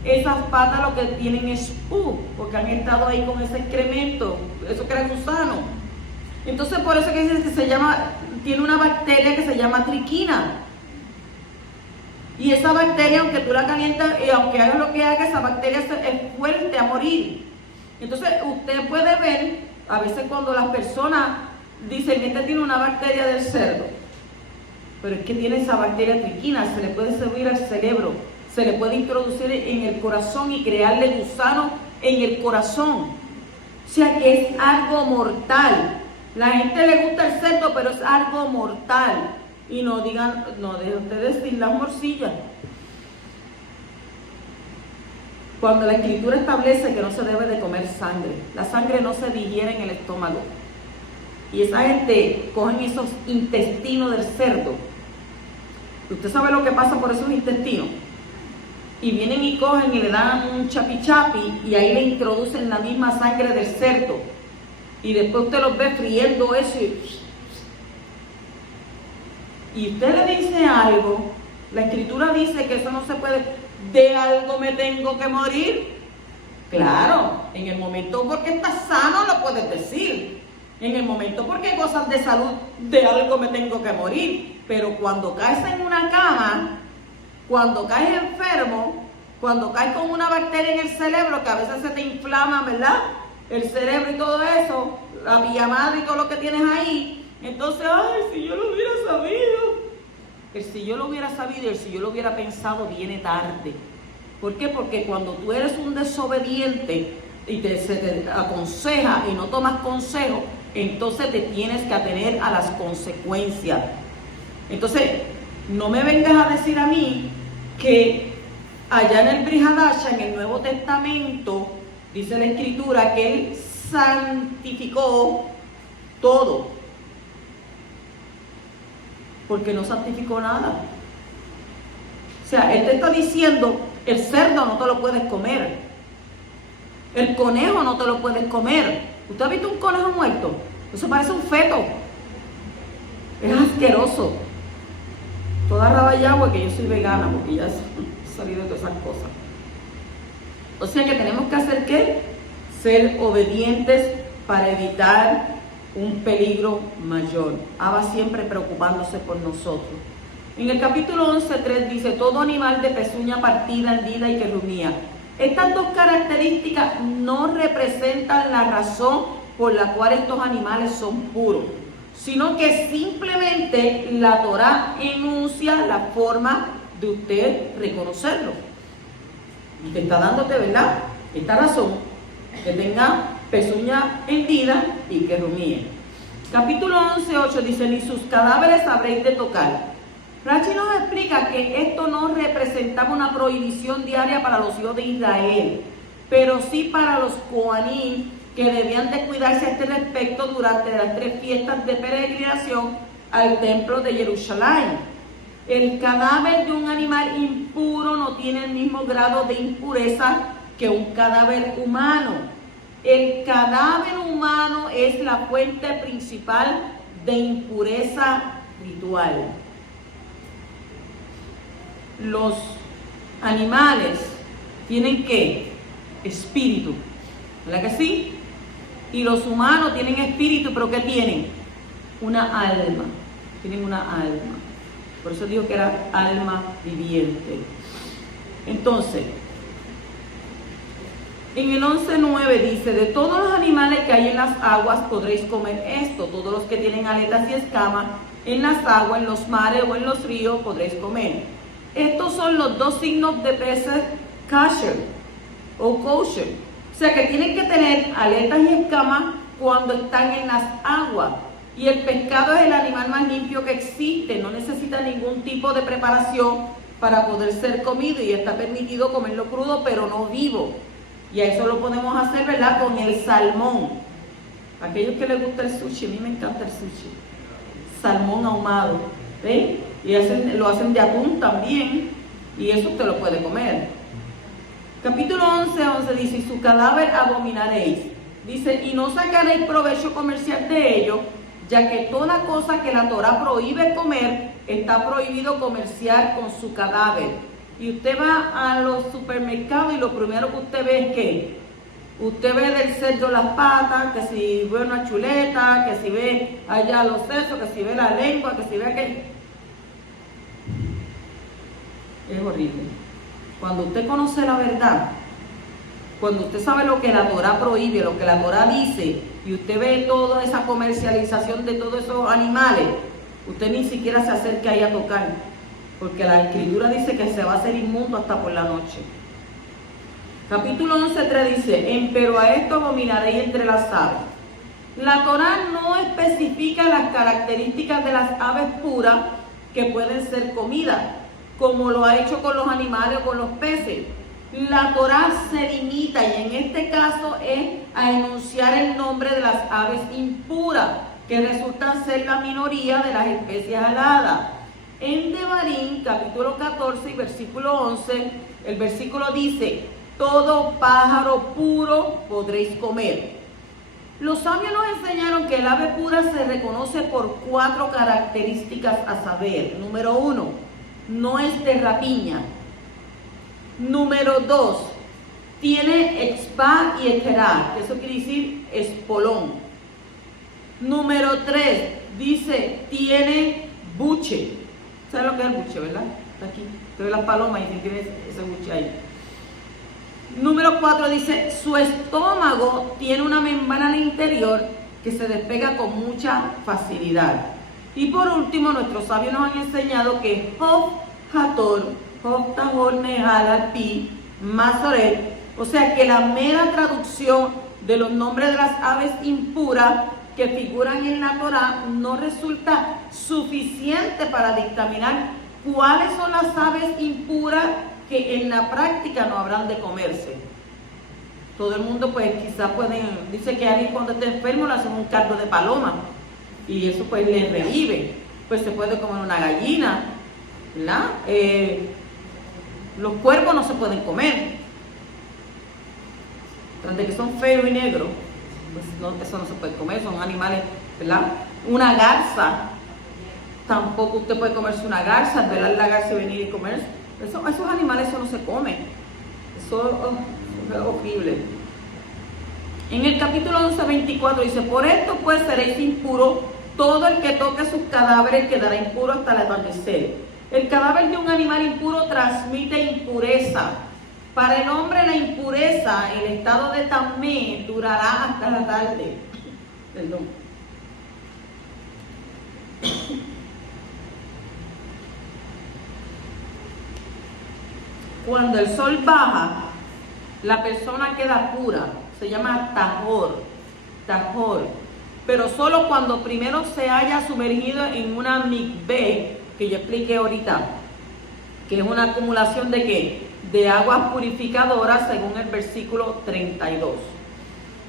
Esas patas lo que tienen es porque han estado ahí con ese excremento, eso crea gusano. Entonces, por eso que dice que tiene una bacteria que se llama triquina. Y esa bacteria, aunque tú la calientas y aunque hagas lo que hagas, esa bacteria es fuerte a morir. Entonces, usted puede ver, a veces cuando las personas dicen: este tiene una bacteria del cerdo, pero es que tiene esa bacteria triquina, se le puede subir al cerebro, se le puede introducir en el corazón y crearle gusano en el corazón. O sea que es algo mortal. La gente le gusta el cerdo, pero es algo mortal. Y no digan, no dejen ustedes decir las morcillas. Cuando la Escritura establece que no se debe de comer sangre, la sangre no se digiere en el estómago. Y esa gente cogen esos intestinos del cerdo. Usted sabe lo que pasa por esos intestinos. Y vienen y cogen y le dan un chapi chapi y ahí le introducen la misma sangre del cerdo. Y después usted los ve friendo eso y usted le dice algo. La Escritura dice que eso no se puede. ¿De algo me tengo que morir? Claro, en el momento porque estás sano lo puedes decir. En el momento porque gozas de salud, de algo me tengo que morir. Pero cuando caes en una cama, cuando caes enfermo, cuando caes con una bacteria en el cerebro, que a veces se te inflama, ¿verdad? El cerebro y todo eso, la pijamada y todo lo que tienes ahí. Entonces, ay, si yo lo hubiera sabido. El si yo lo hubiera sabido y el si yo lo hubiera pensado viene tarde. ¿Por qué? Porque cuando tú eres un desobediente y se te aconseja y no tomas consejo, entonces te tienes que atener a las consecuencias. Entonces, no me vengas a decir a mí que allá en el Brit Hadasha, en el Nuevo Testamento, dice la Escritura que Él santificó todo, porque no santificó nada. O sea, Él te está diciendo, el cerdo no te lo puedes comer, el conejo no te lo puedes comer. ¿Usted ha visto un conejo muerto? Eso parece un feto, es asqueroso. Toda rabayagua que yo soy vegana, porque ya he salido de todas esas cosas. O sea que tenemos que hacer ¿qué? Ser obedientes para evitar un peligro mayor. Abba siempre preocupándose por nosotros. En el capítulo 11:3 dice, todo animal de pezuña partida, hendida y que rumía. Estas dos características no representan la razón por la cual estos animales son puros, sino que simplemente la Torá enuncia la forma de usted reconocerlo. Y te está dándote, ¿verdad?, esta razón, que tenga pezuña hendida y que rumíe. Capítulo 11:8 dice, ni sus cadáveres habréis de tocar. Rashi nos explica que esto no representaba una prohibición diaria para los hijos de Israel, pero sí para los Kohanim, que debían de cuidarse a este respecto durante las 3 fiestas de peregrinación al templo de Jerusalén. El cadáver de un animal impuro no tiene el mismo grado de impureza que un cadáver humano. El cadáver humano es la fuente principal de impureza ritual. Los animales tienen ¿qué? Espíritu, ¿verdad que sí? Y los humanos tienen espíritu, pero ¿qué tienen? Una alma. Tienen una alma. Por eso digo que era alma viviente. Entonces, en el 11:9 dice, de todos los animales que hay en las aguas podréis comer esto. Todos los que tienen aletas y escamas en las aguas, en los mares o en los ríos podréis comer. Estos son los 2 signos de peces kasher o kosher. O sea que tienen que tener aletas y escamas cuando están en las aguas. Y el pescado es el animal más limpio que existe. No necesita ningún tipo de preparación para poder ser comido. Y está permitido comerlo crudo, pero no vivo. Y a eso lo podemos hacer, ¿verdad?, con el salmón. Aquellos que les gusta el sushi, a mí me encanta el sushi. Salmón ahumado, ¿ven? Y lo hacen de atún también. Y eso usted lo puede comer. Capítulo 11:11 dice, y su cadáver abominaréis. Dice, y no sacaréis provecho comercial de ello, ya que toda cosa que la Torá prohíbe comer, está prohibido comerciar con su cadáver. Y usted va a los supermercados y lo primero que usted ve es que usted ve del cerdo las patas, que si ve una chuleta, que si ve allá los sesos, que si ve la lengua, que si ve aquello. Es horrible. Cuando usted conoce la verdad, cuando usted sabe lo que la Torá prohíbe, lo que la Torá dice, y usted ve toda esa comercialización de todos esos animales, usted ni siquiera se acerca ahí a tocar. Porque la Escritura dice que se va a hacer inmundo hasta por la noche. Capítulo 11:3 dice, empero a esto abominaréis entre las aves. La Torá no especifica las características de las aves puras que pueden ser comidas, como lo ha hecho con los animales o con los peces. La Torá se limita, y en este caso es a enunciar el nombre de las aves impuras, que resultan ser la minoría de las especies aladas. En Devarim, capítulo 14 y versículo 11, el versículo dice, todo pájaro puro podréis comer. Los sabios nos enseñaron que el ave pura se reconoce por 4 características a saber. Número 1, no es de rapiña. Número 2, tiene expa y eterá, que eso quiere decir espolón. Número 3, dice, tiene buche. ¿Sabe lo que es el buche, verdad? Está aquí. Usted ve las palomas y tiene ese buche ahí. Número 4 dice, su estómago tiene una membrana interior que se despega con mucha facilidad. Y por último, nuestros sabios nos han enseñado que Hov Hator, Hov Tahor Nehal Alpi, Masoret, o sea que la mera traducción de los nombres de las aves impuras que figuran en la Torá no resulta suficiente para dictaminar cuáles son las aves impuras que en la práctica no habrán de comerse. Todo el mundo pues quizás dice que alguien cuando está enfermo le hacen un caldo de paloma y eso pues le revive, pues se puede comer una gallina, ¿verdad? Los cuervos no se pueden comer, tras de que son feos y negros, pues no, eso no se puede comer, son animales, ¿verdad? Una garza, tampoco usted puede comerse una garza, velar la garza y venir y comerse, esos animales eso no se come, eso es horrible. En el capítulo 11:24 dice, por esto pues seréis impuros, todo el que toque sus cadáveres quedará impuro hasta el atardecer. El cadáver de un animal impuro transmite impureza. Para el hombre la impureza, el estado de tamé, durará hasta la tarde. Perdón. Cuando el sol baja, la persona queda pura. Se llama tahor. Pero solo cuando primero se haya sumergido en una mikveh, que yo expliqué ahorita, que es una acumulación de ¿qué? De aguas purificadoras según el versículo 32.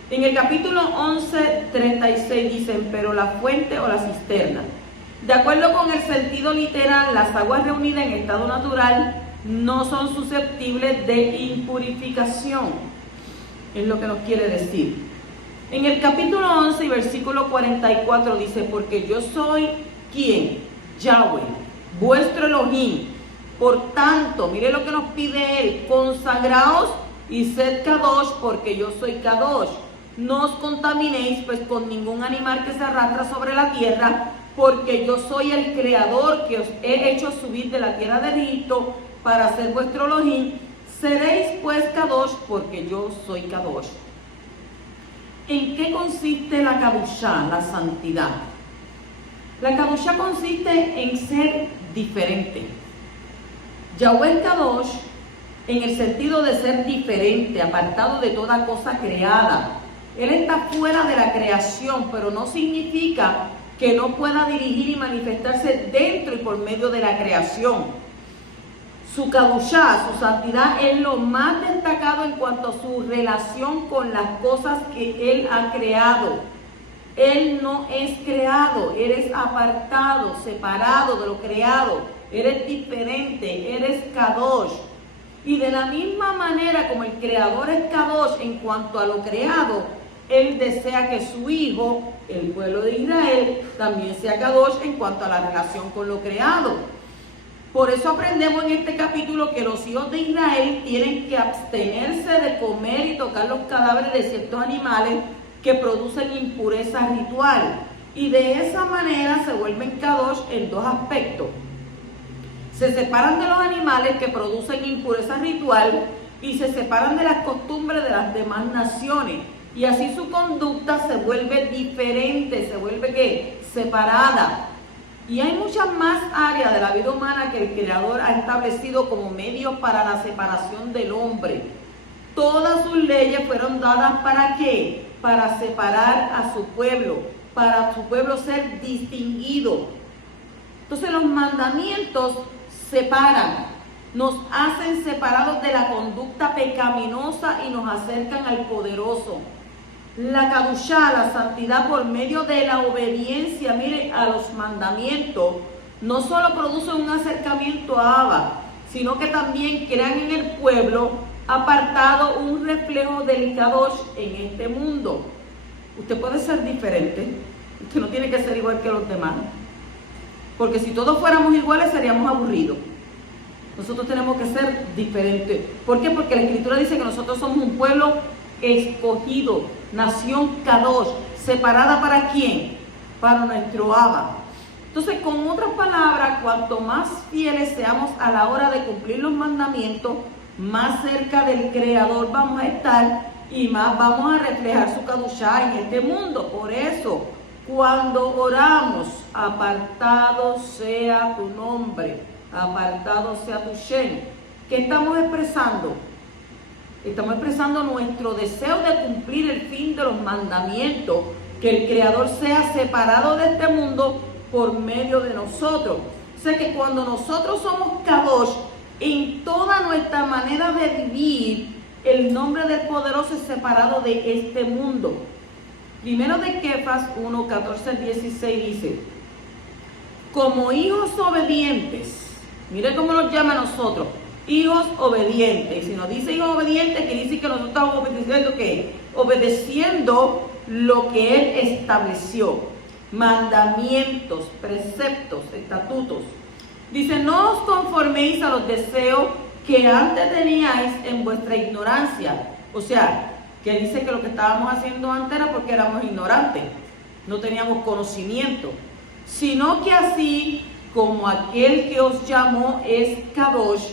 En el capítulo 11:36 dicen, pero la fuente o la cisterna. De acuerdo con el sentido literal, las aguas reunidas en estado natural no son susceptibles de impurificación. Es lo que nos quiere decir. En el capítulo 11 y versículo 44 dice, porque yo soy ¿quién? Yahweh, vuestro Elohim. Por tanto, mire lo que nos pide él, consagraos y sed Kadosh, porque yo soy Kadosh. No os contaminéis pues con ningún animal que se arrastra sobre la tierra, porque yo soy el creador que os he hecho subir de la tierra de Egipto para ser vuestro Elohim. Seréis pues Kadosh, porque yo soy Kadosh. ¿En qué consiste la Kadushá, la santidad? La Kadushá consiste en ser diferente. Yahweh Kadosh, en el sentido de ser diferente, apartado de toda cosa creada. Él está fuera de la creación, pero no significa que no pueda dirigir y manifestarse dentro y por medio de la creación. Su Kadushá, su santidad, es lo más destacado en cuanto a su relación con las cosas que Él ha creado. Él no es creado, Él es apartado, separado de lo creado. Eres diferente, eres Kadosh. Y de la misma manera como el Creador es Kadosh en cuanto a lo creado, Él desea que su Hijo, el pueblo de Israel, también sea Kadosh en cuanto a la relación con lo creado. Por eso aprendemos en este capítulo que los hijos de Israel tienen que abstenerse de comer y tocar los cadáveres de ciertos animales que producen impureza ritual. Y de esa manera se vuelven Kadosh en dos aspectos. Se separan de los animales que producen impureza ritual y se separan de las costumbres de las demás naciones. Y así su conducta se vuelve diferente, se vuelve ¿qué? Separada. Y hay muchas más áreas de la vida humana que el Creador ha establecido como medios para la separación del hombre. Todas sus leyes fueron dadas ¿para qué? Para separar a su pueblo, para su pueblo ser distinguido. Entonces los mandamientos separan, nos hacen separados de la conducta pecaminosa y nos acercan al poderoso. La Kadushá, la santidad por medio de la obediencia, mire, a los mandamientos, no solo produce un acercamiento a Abba, sino que también crean en el pueblo apartado un reflejo del Kadosh en este mundo. Usted puede ser diferente, usted no tiene que ser igual que los demás, porque si todos fuéramos iguales seríamos aburridos. Nosotros tenemos que ser diferentes. ¿Por qué? Porque la Escritura dice que nosotros somos un pueblo escogido, nación Kadosh, separada ¿para quién? Para nuestro Abba. Entonces, con otras palabras, cuanto más fieles seamos a la hora de cumplir los mandamientos, más cerca del Creador vamos a estar y más vamos a reflejar su Kadoshá en este mundo. Por eso, cuando oramos, apartado sea tu nombre, apartado sea tu Shem, ¿qué estamos expresando? Estamos expresando nuestro deseo de cumplir el fin de los mandamientos, que el Creador sea separado de este mundo por medio de nosotros. O sea que cuando nosotros somos Kadosh, en toda nuestra manera de vivir, el nombre del Poderoso es separado de este mundo. Primero de Kefas 1, 14 al 16 dice: como hijos obedientes, mire cómo nos llama a nosotros, hijos obedientes. Si nos dice hijos obedientes, quiere decir que nosotros estamos obedeciendo ¿qué? Obedeciendo lo que Él estableció, mandamientos, preceptos, estatutos. Dice: no os conforméis a los deseos que antes teníais en vuestra ignorancia. O sea, que dice que lo que estábamos haciendo antes era porque éramos ignorantes, no teníamos conocimiento, sino que así como aquel que os llamó es Kadosh,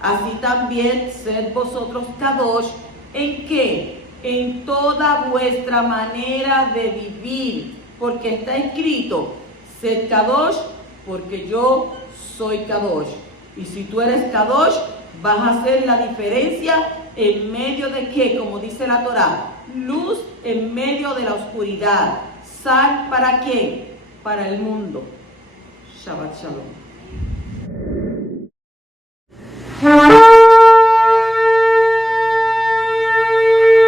así también sed vosotros Kadosh. ¿En qué? En toda vuestra manera de vivir, porque está escrito: sed Kadosh, porque yo soy Kadosh. Y si tú eres Kadosh, vas a hacer la diferencia en medio de qué, como dice la Torá, luz en medio de la oscuridad. ¿Sal para qué? Para el mundo. Shabbat Shalom.